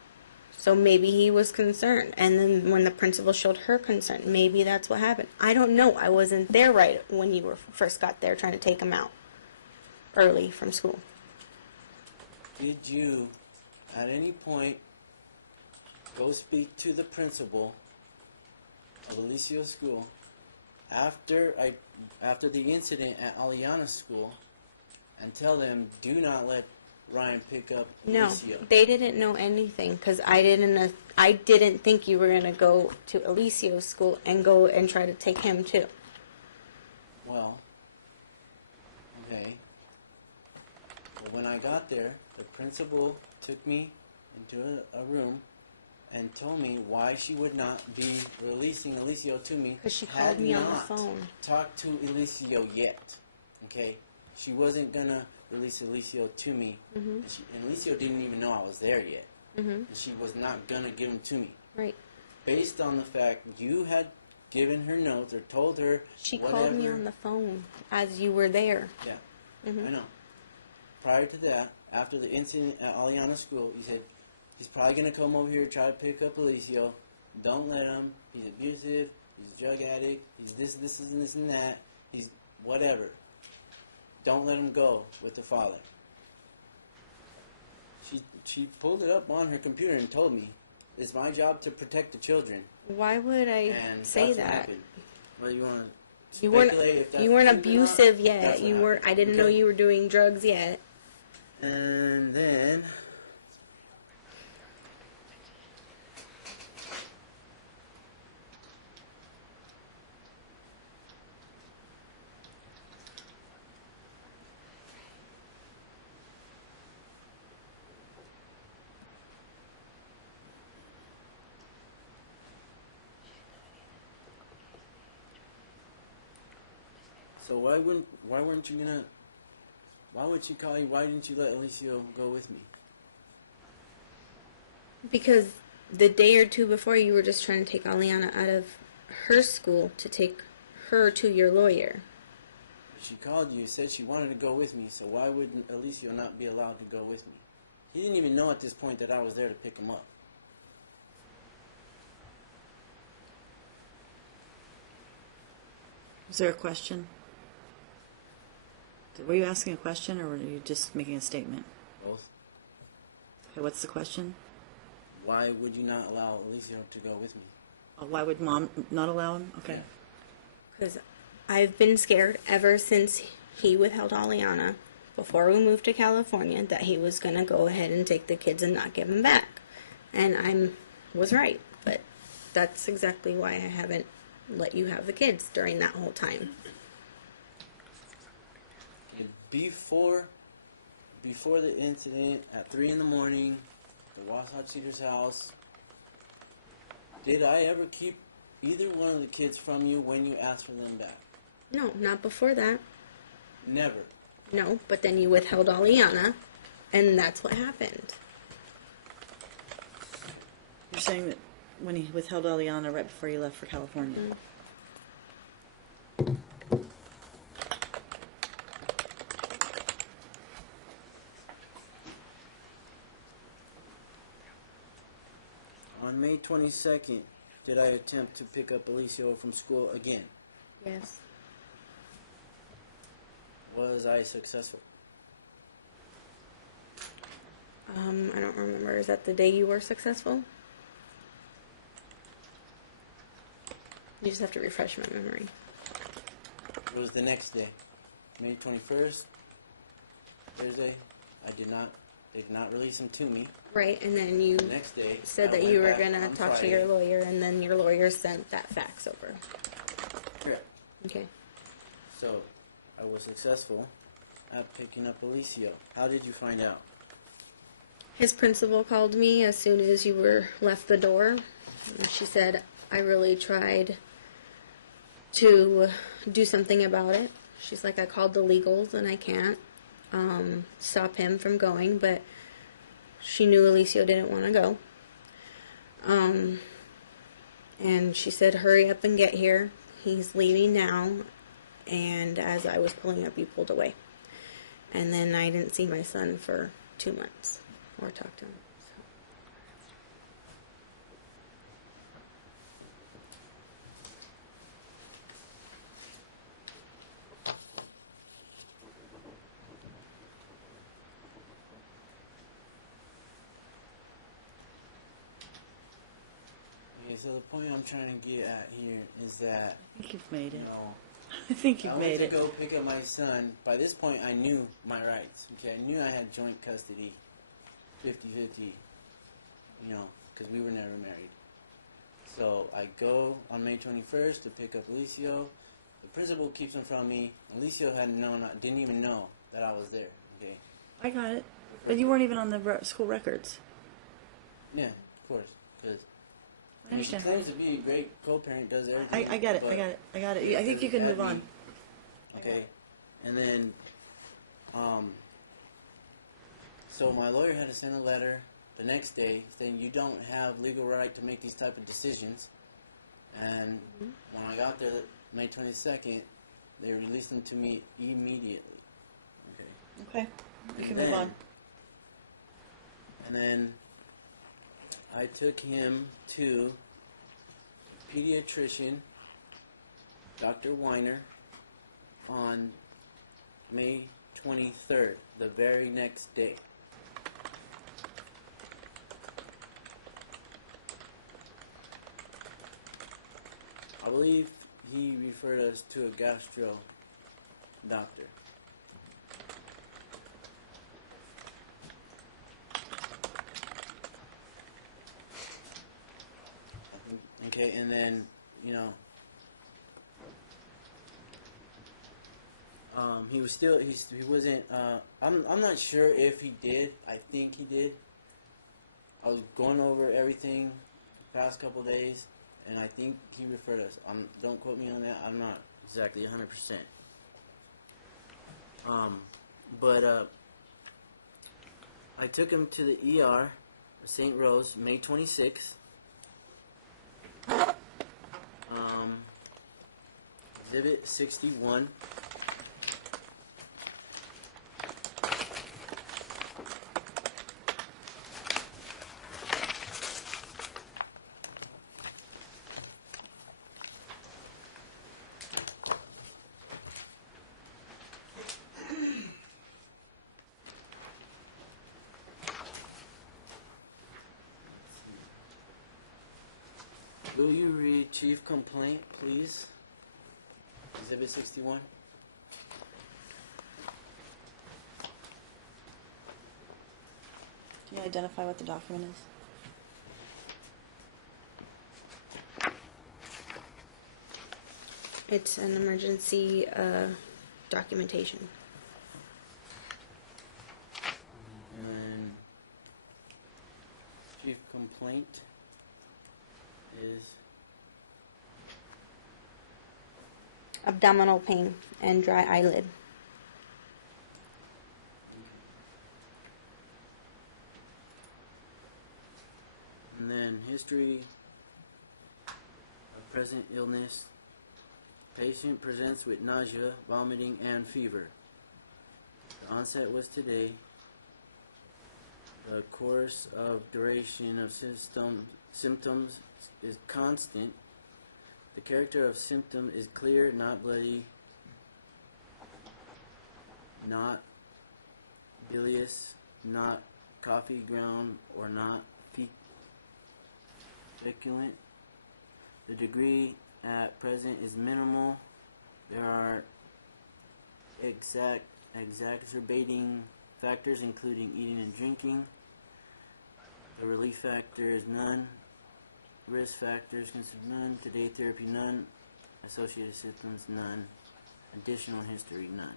So maybe he was concerned. And then when the principal showed her concern, maybe that's what happened. I don't know. I wasn't there right when you first got there trying to take him out early from school. Did you, at any point, go speak to the principal of Alicio School after the incident at Aliana's school and tell them, do not let Ryan pick up No, Alicio? they didn't know anything because I didn't think you were going to go to Alicio's school and go and try to take him too. Well, okay. But when I got there, the principal took me into a room and told me why she would not be releasing Alicio to me. 'Cause she had called me on the not phone. talked to Alicio yet. Okay? She wasn't going to release Alicio to me. Mhm. And Alicio didn't even know I was there yet. Mhm. And she was not going to give him to me. Right. Based on the fact you had given her notes or told her She whatever. called me on the phone as you were there. Yeah. Mhm. I know. Prior to that, after the incident at Aliana's school, you said, he's probably going to come over here and try to pick up Alicio. Don't let him. He's abusive. He's a drug addict. He's this, and that. He's whatever. Don't let him go with the father. She pulled it up on her computer and told me, it's my job to protect the children. Why would I And say that's what that? happened. Well, you want to You weren't speculate if that's you weren't true or not? abusive That's yet. what You weren't. happened. I didn't know Okay? you were doing drugs yet. And then so why would she call you? Why didn't you let Alicio go with me? Because the day or two before, you were just trying to take Aliana out of her school to take her to your lawyer. She called you, said she wanted to go with me, so why wouldn't Alicia not be allowed to go with me? He didn't even know at this point that I was there to pick him up. Was there a question? Were you asking a question or were you just making a statement? Both. Okay, what's the question? Why would you not allow Alicia to go with me? Why would mom not allow him? Okay. Because I've been scared ever since he withheld Aliana before we moved to California that he was going to go ahead and take the kids and not give them back. And was right, but that's exactly why I haven't let you have the kids during that whole time. Before the incident, at 3 in the morning, the Wasatch Cedars house, did I ever keep either one of the kids from you when you asked for them back? No, not before that. Never. No, but then you withheld Aliana, and that's what happened. You're saying that when he withheld Aliana right before you left for California. Mm-hmm. On May 22nd, did I attempt to pick up Alicia from school again? Yes. Was I successful? I don't remember. Is that the day you were successful? You just have to refresh my memory. It was the next day, May 21st, Thursday. They did not release him to me. Right, and then you The next day, said I that went you were back going to on talk to Friday. your lawyer, and then your lawyer sent that fax over. Correct. Okay. So, I was successful at picking up Alicia. How did you find out? His principal called me as soon as you were left the door. And she said, I really tried to do something about it. She's like, I called the legals and I can't stop him from going, but she knew Alicia didn't want to go. And she said, hurry up and get here. He's leaving now. And as I was pulling up, you pulled away. And then I didn't see my son for 2 months or talk to him. Okay, so the point I'm trying to get at here is that, I think you've made you it. know, I think I you've went made to it. go pick up my son. By this point, I knew my rights. Okay, I knew I had joint custody, 50-50, you know, because we were never married. So I go on May 21st to pick up Alicia. The principal keeps him from me. Alicia didn't even know that I was there. Okay. I got it. But you weren't even on the school records. Yeah, of course, because I understand. He claims to be a great co-parent, does everything. I get it. but I got it. I got it. I think you can move on. Okay, and then, so my lawyer had to send a letter the next day saying you don't have legal right to make these type of decisions. And when I got there, May 22nd, they released them to me immediately. Okay. Okay. You can move on. And then I took him to pediatrician, Dr. Weiner, on May 23rd, the very next day. I believe he referred us to a gastro doctor. Okay, and then, you know, he was still, he wasn't, I'm not sure if he did. I think he did. I was going over everything the past couple days, and I think he referred us. Don't quote me on that. I'm not exactly 100%. But I took him to the ER St. Rose, May 26th. Exhibit 61. Will you read Chief Complaint, please? Exhibit 61. Can you identify what the document is? It's an emergency documentation. And Chief Complaint is Abdominal pain and dry eyelid. and then history of present illness. Patient presents with nausea, vomiting, and fever. The onset was today. The course of duration of symptoms is constant. The character of symptom is clear, not bloody, not bilious, not coffee ground, or not feculent. The degree at present is minimal. There are exacerbating factors including eating and drinking. The relief factor is none. Risk factors considered none. Today therapy none. Associated symptoms none. Additional history none.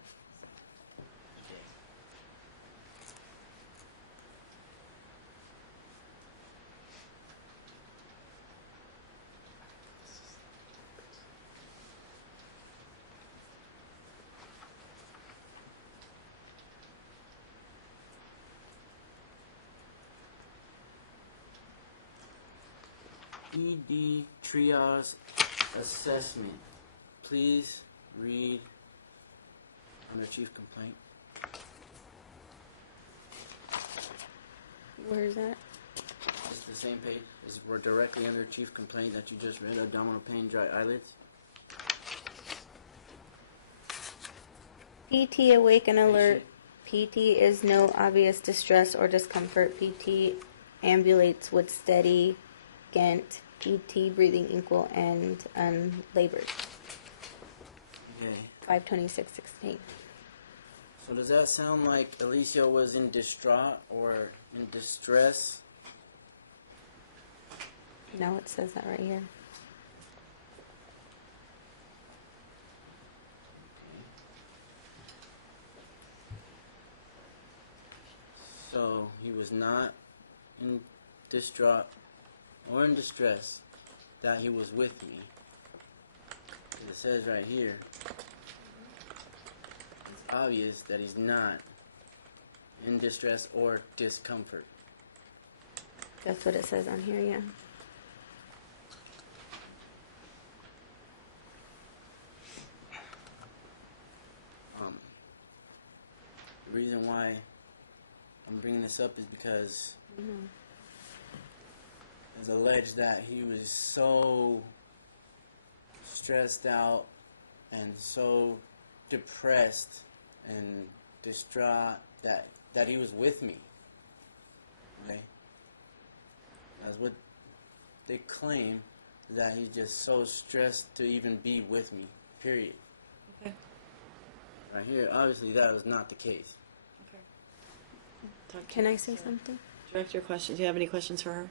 ED triage assessment. Please read under Chief Complaint. Where is that? It's the same page. We're directly under Chief Complaint that you just read. Abdominal pain, dry eyelids. PT awake and alert. PT is no obvious distress or discomfort. PT ambulates with steady Ghent. PT breathing equal and unlabored. Okay. 52616. So does that sound like Alicia was in distraught or in distress? No, it says that right here. So he was not in distraught or in distress, that he was with me. It says right here, it's obvious that he's not in distress or discomfort. That's what it says on here, yeah. The reason why I'm bringing this up is because it's alleged that he was so stressed out and so depressed and distraught that he was with me. Okay? That's what they claim, that he's just so stressed to even be with me, period. Okay. Right here, obviously that was not the case. Okay. Can I say something? Direct your question. Do you have any questions for her?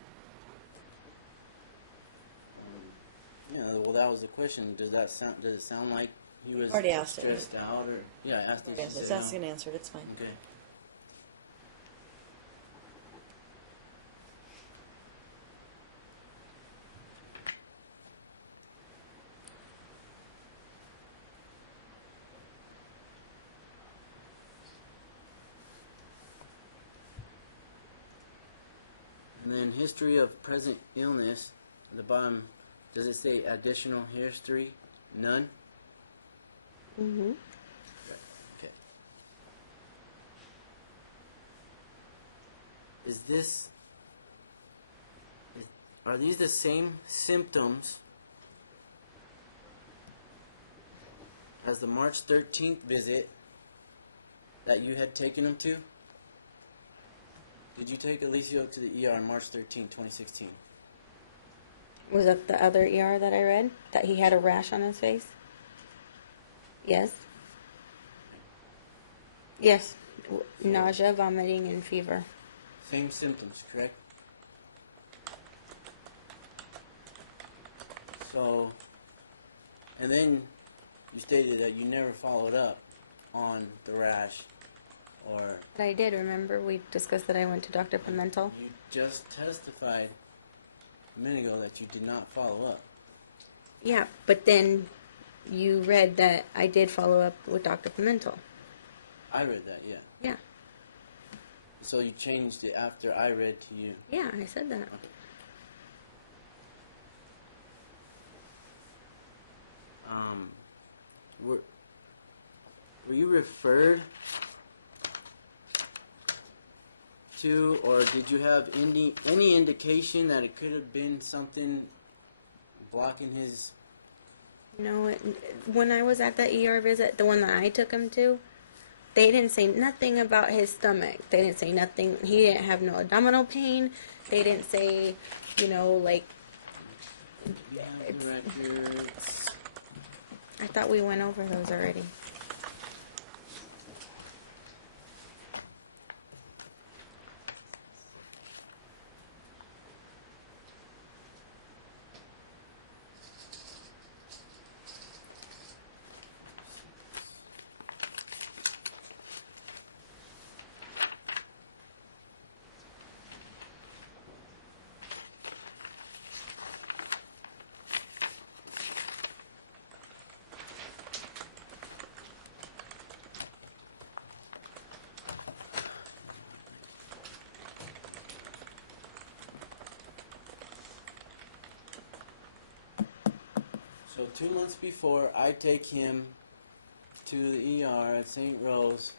Yeah, well, that was the question. Does it sound like he was already asked it. stressed out, or yeah, I asked it. Yes, it's asked and answered. It's fine. Okay. And And then history of present illness. At the bottom, does it say additional history? None? Mm-hmm. Okay. Are these the same symptoms as the March 13th visit that you had taken him to? Did you take Alicio to the ER on March 13, 2016? Was that the other ER that I read? That he had a rash on his face? Yes. Yes. Nausea, vomiting, and fever. Same symptoms, correct? So, and then you stated that you never followed up on the rash, or But I did, remember? We discussed that I went to Dr. Pimentel. you just testified a minute ago that you did not follow up. Yeah, but then you read that I did follow up with Dr. Pimentel. I read that, yeah. Yeah. So you changed it after I read to you. Yeah, I said that. Were you referred to, or did you have any indication that it could have been something blocking his? No, when I was at the ER visit, the one that I took him to, they didn't say nothing about his stomach. They didn't say nothing. He didn't have no abdominal pain. They didn't say, like. You have the records. I thought we went over those already. So 2 months before, I take him to the ER at St. Rose.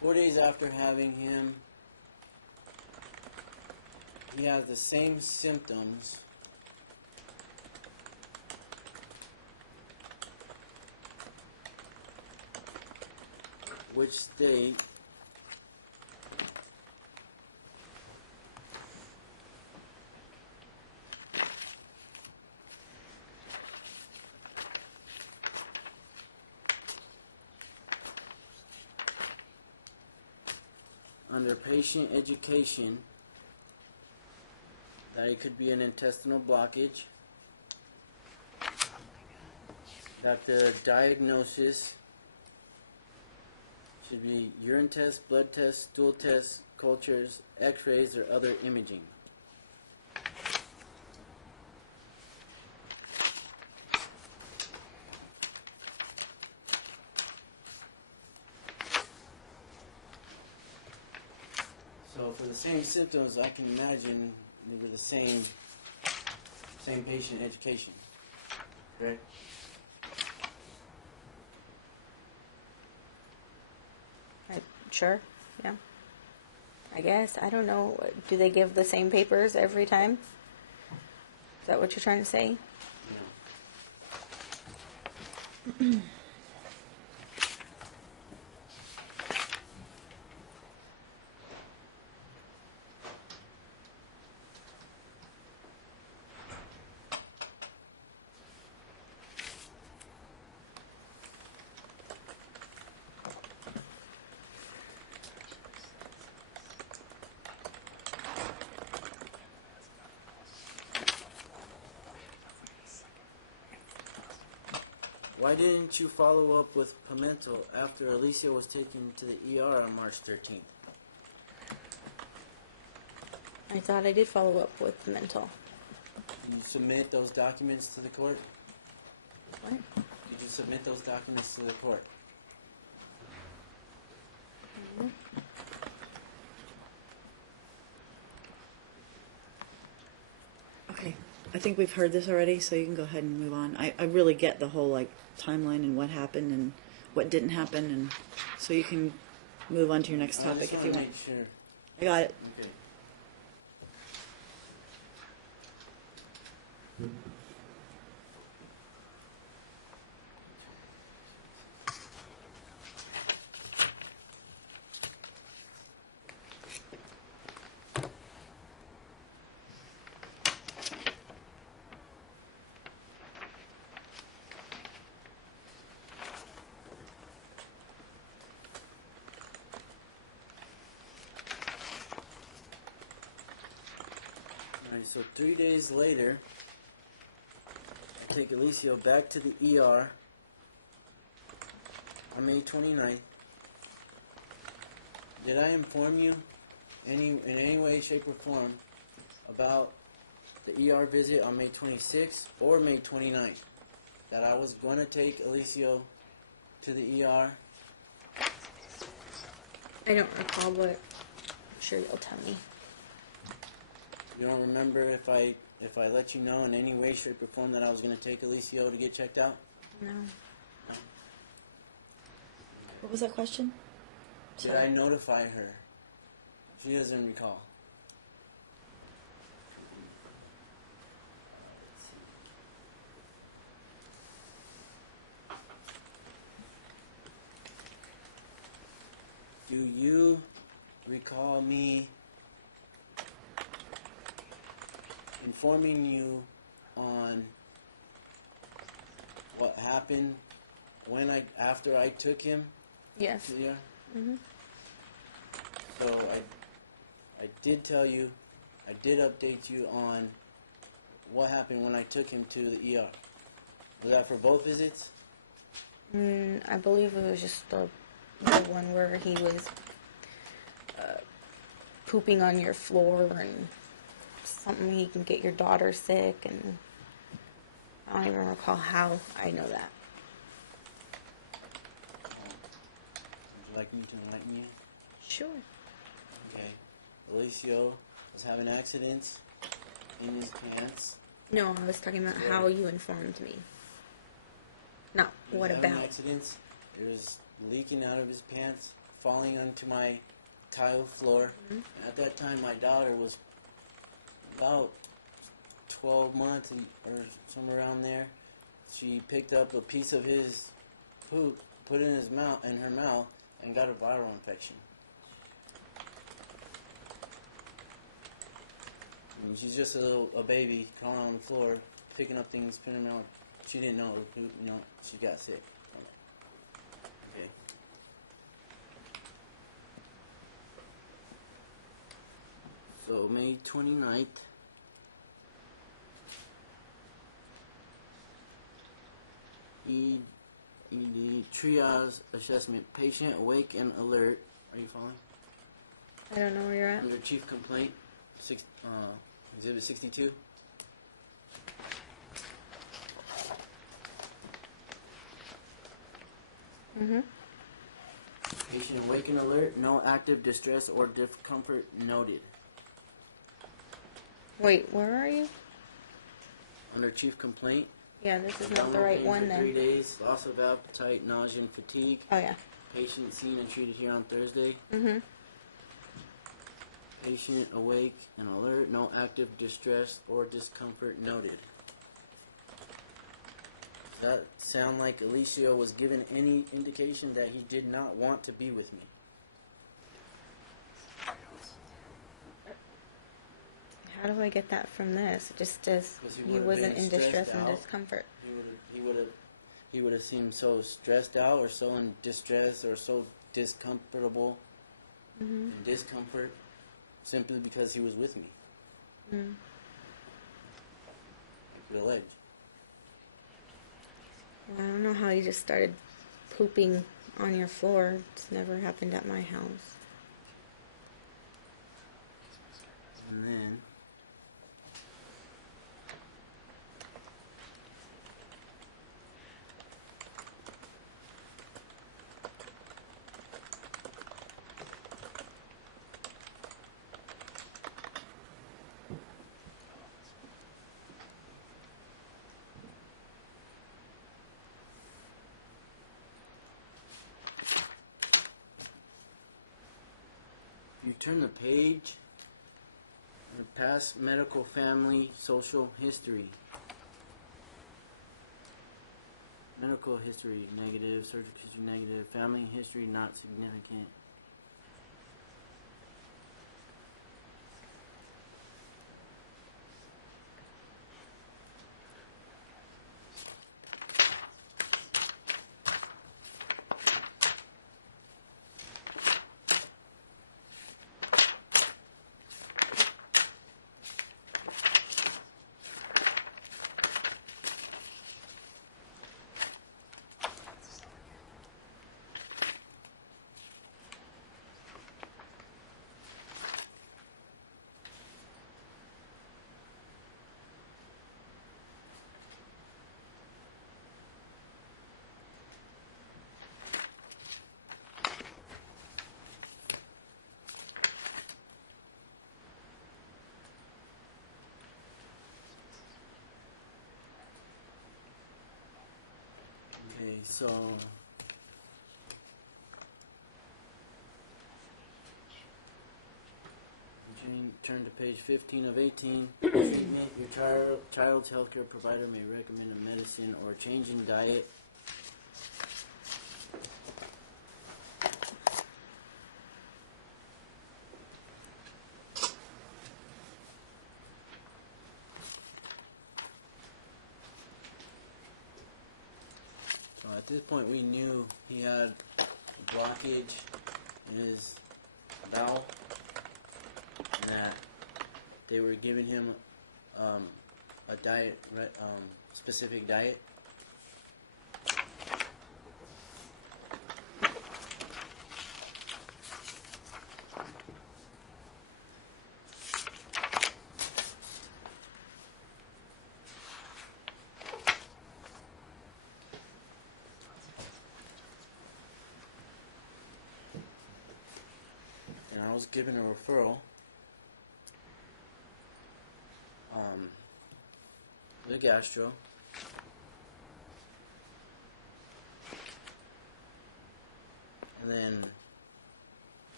4 days after having him, he has the same symptoms. Which state under patient education that it could be an intestinal blockage, that the diagnosis should be urine test, blood test, stool test, cultures, x-rays, or other imaging. So for the same symptoms, I can imagine they were the same patient education, correct? Sure, yeah. I guess. I don't know. Do they give the same papers every time? Is that what you're trying to say? Yeah. Why didn't you follow up with Pimentel after Alicia was taken to the ER on March 13th? I thought I did follow up with Pimentel. Did you submit those documents to the court? What? Did you submit those documents to the court? I think we've heard this already, so you can go ahead and move on. I really get the whole like timeline and what happened and what didn't happen, and so you can move on to your next I topic just if you wanna want. make sure. I got it. Okay. Alright, so 3 days later, I take Alicio back to the ER on May 29th. Did I inform you in any way, shape, or form about the ER visit on May 26th or May 29th? That I was going to take Alicio to the ER? I don't recall, but I'm sure you'll tell me. You don't remember if I let you know in any way, shape, or form that I was going to take Alicio to get checked out? No. What was that question? Did I notify her? She doesn't recall. Do you recall me informing you on what happened after I took him Yes. to the ER? Mhm. So I did tell you, I did update you on what happened when I took him to the ER. Was that for both visits? I believe it was just the one where he was pooping on your floor and something he can get your daughter sick, and I don't even recall how I know that. Would you like me to enlighten you? Sure. Okay. Alicio was having accidents in his pants. No, I was talking about how you informed me. No, He was what having about? accidents. It was leaking out of his pants, falling onto my tile floor. At that time, my daughter was about 12 months or somewhere around there. She picked up a piece of his poop, put it in her mouth, and got a viral infection. I mean, she's just a baby crawling on the floor, picking up things, putting them out. She didn't know, she got sick. Okay. So May 29th. ED triage assessment. Patient awake and alert. Are you following? I don't know where you're at. Under chief complaint, exhibit 62. Patient awake and alert. No active distress or discomfort noted. Wait, where are you? Under chief complaint. Yeah, this is not the right Pain one for 3 then. days. Loss of appetite, nausea, and fatigue. Oh yeah. Patient seen and treated here on Thursday. Mhm. Patient awake and alert. No active distress or discomfort noted. Does that sound like Alicio was given any indication that he did not want to be with me? How do I get that from this? It just says Because he he would've wasn't been in distress stressed and out. discomfort. He would have seemed so stressed out or so in distress or so discomfortable in discomfort simply because he was with me. Mm. I could allege. Well, I don't know how you just started pooping on your floor. It's never happened at my house. And then turn the page. Past medical, family, social history. Medical history negative, surgical history negative, family history not significant. Okay, so turn to page 15 of 18. Treatment. Your child's healthcare provider may recommend a medicine or a change in diet. So at this point we knew he had a blockage in his bowel, and that they were giving him a diet, specific diet. And I was given a referral the gastro. And then,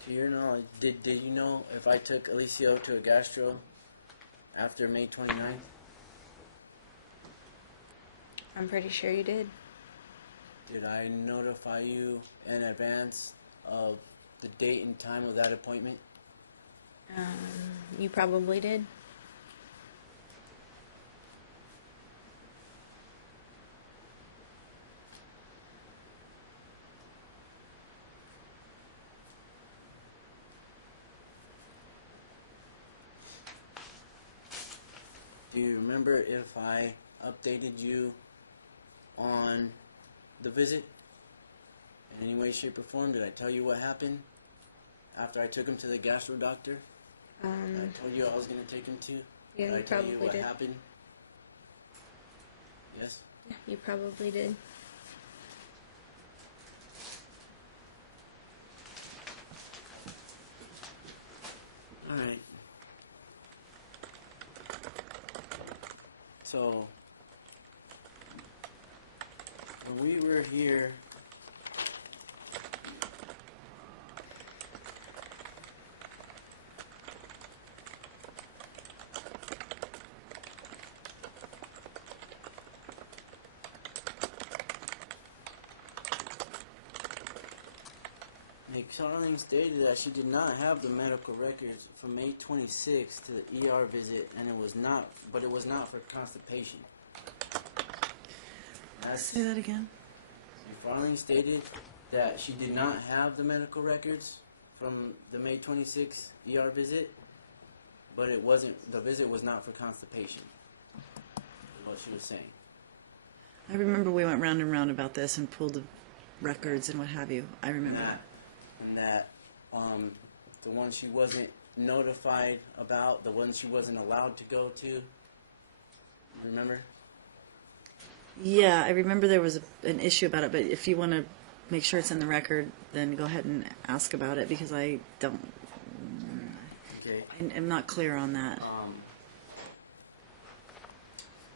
to your knowledge, did you know if I took Alicio to a gastro after May 29th? I'm pretty sure you did. Did I notify you in advance of the date and time of that appointment? You probably did. Do you remember if I updated you on the visit in any way, shape, or form? Did I tell you what happened after I took him to the gastro doctor? I told you I was going to take him to? Yeah, Did I you tell you probably what did. happened? Yes? Yeah, you probably did. Alright. So, when we were here, McFarlane stated that she did not have the medical records from May 26th to the ER visit, and it was not for constipation. Say that again. McFarlane stated that she did not have the medical records from the May 26th ER visit, but the visit was not for constipation. Is what she was saying. I remember we went round and round about this and pulled the records and what have you. I remember. And that the one she wasn't notified about, the one she wasn't allowed to go to. Remember? Yeah, I remember there was an issue about it, but if you want to make sure it's in the record, then go ahead and ask about it because I don't. Okay. I'm not clear on that.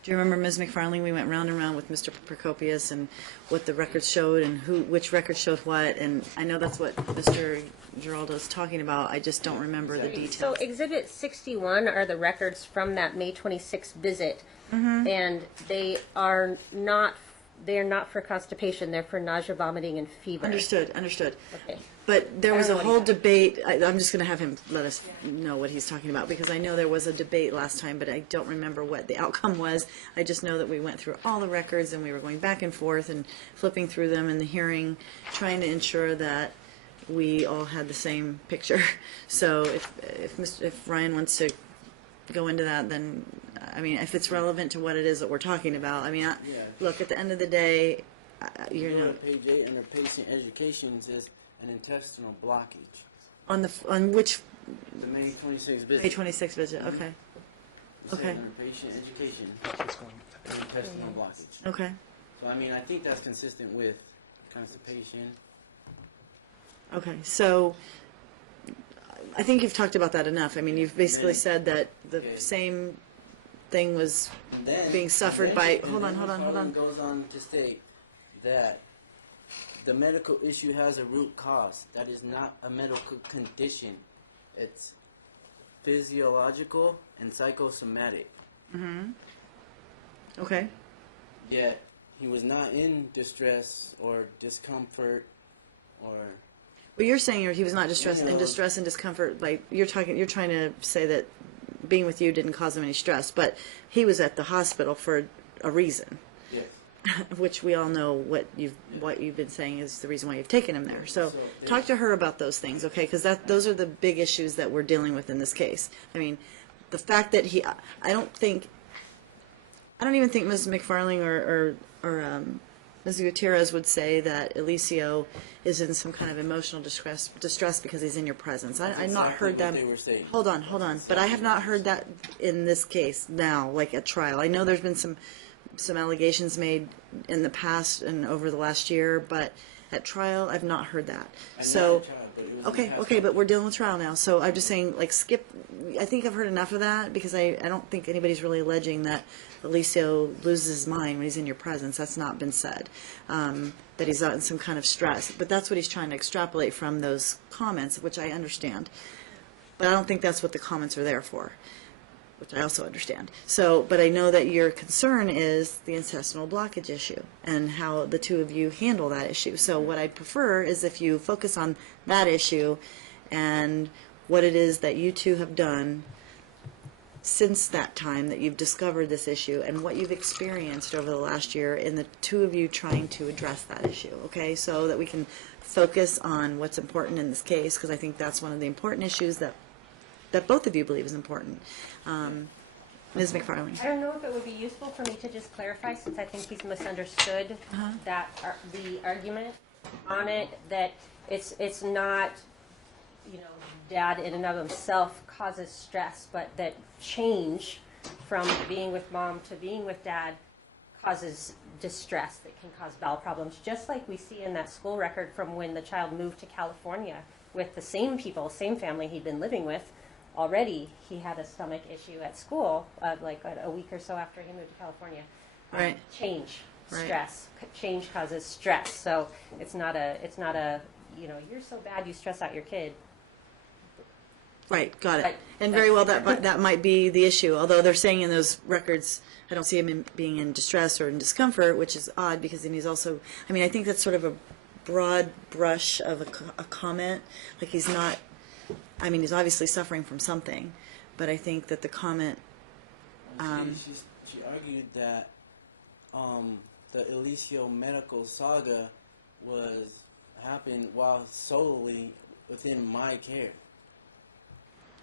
Do you remember, Ms. McFarlane? We went round and round with Mr. Procopius and what the records showed and which records showed what. And I know that's what Mr. Geraldo is talking about. I just don't remember the Exactly. details. So Exhibit 61 are the records from that May 26th visit, and they are not for constipation. They're for nausea, vomiting, and fever. Understood. Okay. But there I was don't a know whole what he's debate. I'm just going to have him let us know what he's talking about, because I know there was a debate last time, but I don't remember what the outcome was. I just know that we went through all the records and we were going back and forth and flipping through them in the hearing, trying to ensure that we all had the same picture. So if Ryan wants to go into that, then, I mean, if it's relevant to what it is that we're talking about, I mean, look, at the end of the day, You you go know, to page 8 under patient education, it says an intestinal blockage. on which The May 26th visit. May 26th visit, okay, It says okay. under patient education, an intestinal blockage. Okay. So I mean, I think that's consistent with constipation. Okay, so I think you've talked about that enough. I mean, you've basically said that the same thing was And then, being suffered and by. then- Hold on, and hold then on, hold on. Goes on to state that the medical issue has a root cause. That is not a medical condition. It's physiological and psychosomatic. Okay. Yet he was not in distress or discomfort or. Well, you're saying he was not distressed in No. distress and discomfort. Like you're trying to say that being with you didn't cause him any stress, but he was at the hospital for a reason, Yes. which we all know what you've been saying is the reason why you've taken him there. So talk to her about those things, okay? Because those are the big issues that we're dealing with in this case. I mean, the fact that I don't even think Ms. McFarling or Ms. Gutierrez would say that Alicio is in some kind of emotional distress because he's in your presence. I've not exactly heard what them. they were saying. Hold on. But I have not heard that in this case now, like at trial. I know there's been some allegations made in the past and over the last year, but at trial, I've not heard that. I'm So, not a child, but it was in the okay, past. but we're dealing with trial now. So I'm just saying, like, skip. I think I've heard enough of that because I don't think anybody's really alleging that Alicio loses his mind when he's in your presence. That's not been said. That he's out in some kind of stress. But that's what he's trying to extrapolate from those comments, which I understand. But I don't think that's what the comments are there for, which I also understand. So, but I know that your concern is the intestinal blockage issue and how the two of you handle that issue. So what I'd prefer is if you focus on that issue and what it is that you two have done since that time that you've discovered this issue and what you've experienced over the last year in the two of you trying to address that issue, okay? So that we can focus on what's important in this case, because I think that's one of the important issues that both of you believe is important. Ms. McFarland. I don't know if it would be useful for me to just clarify, since I think he's misunderstood that the argument on it, that it's not, dad in and of himself causes stress, but that change from being with mom to being with dad causes distress that can cause bowel problems, just like we see in that school record from when the child moved to California with the same people, same family he'd been living with. Already he had a stomach issue at school, like a week or so after he moved to California. Right. Change, Right. stress. Change causes stress. So it's not a, you're so bad you stress out your kid. Right, got it. Right. And very well, that might be the issue. Although they're saying in those records, I don't see him being in distress or in discomfort, which is odd because then he's also. I mean, I think that's sort of a broad brush of a comment. Like he's not. I mean, he's obviously suffering from something, but I think that the comment. She argued that the Alicio medical saga happened while solely within my care.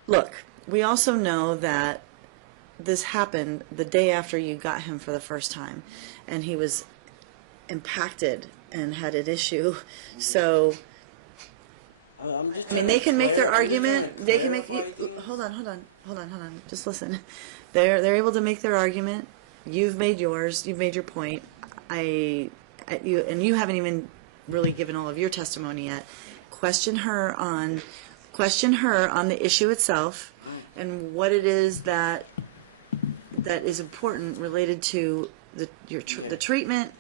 Look, we also know that this happened the day after you got him for the first time, and he was impacted and had an issue. So, I mean, they can make their argument. They can make. Hold on. Just listen. They're able to make their argument. You've made yours. You've made your point. You haven't even really given all of your testimony yet. Question her on the issue itself and what it is that is important related to the treatment,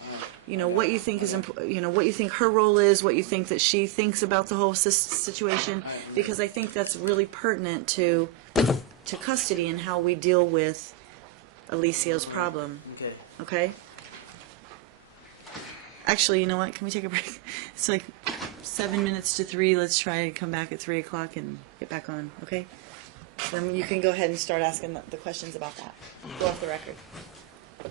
what you think is what you think her role is, what you think that she thinks about the whole situation, because I think that's really pertinent to custody and how we deal with Alicio's problem. Okay. Okay? Actually, you know what? Can we take a break? It's like 7 minutes to 3. Let's try and come back at 3 o'clock and get back on, okay? Then you can go ahead and start asking the questions about that. Go off the record.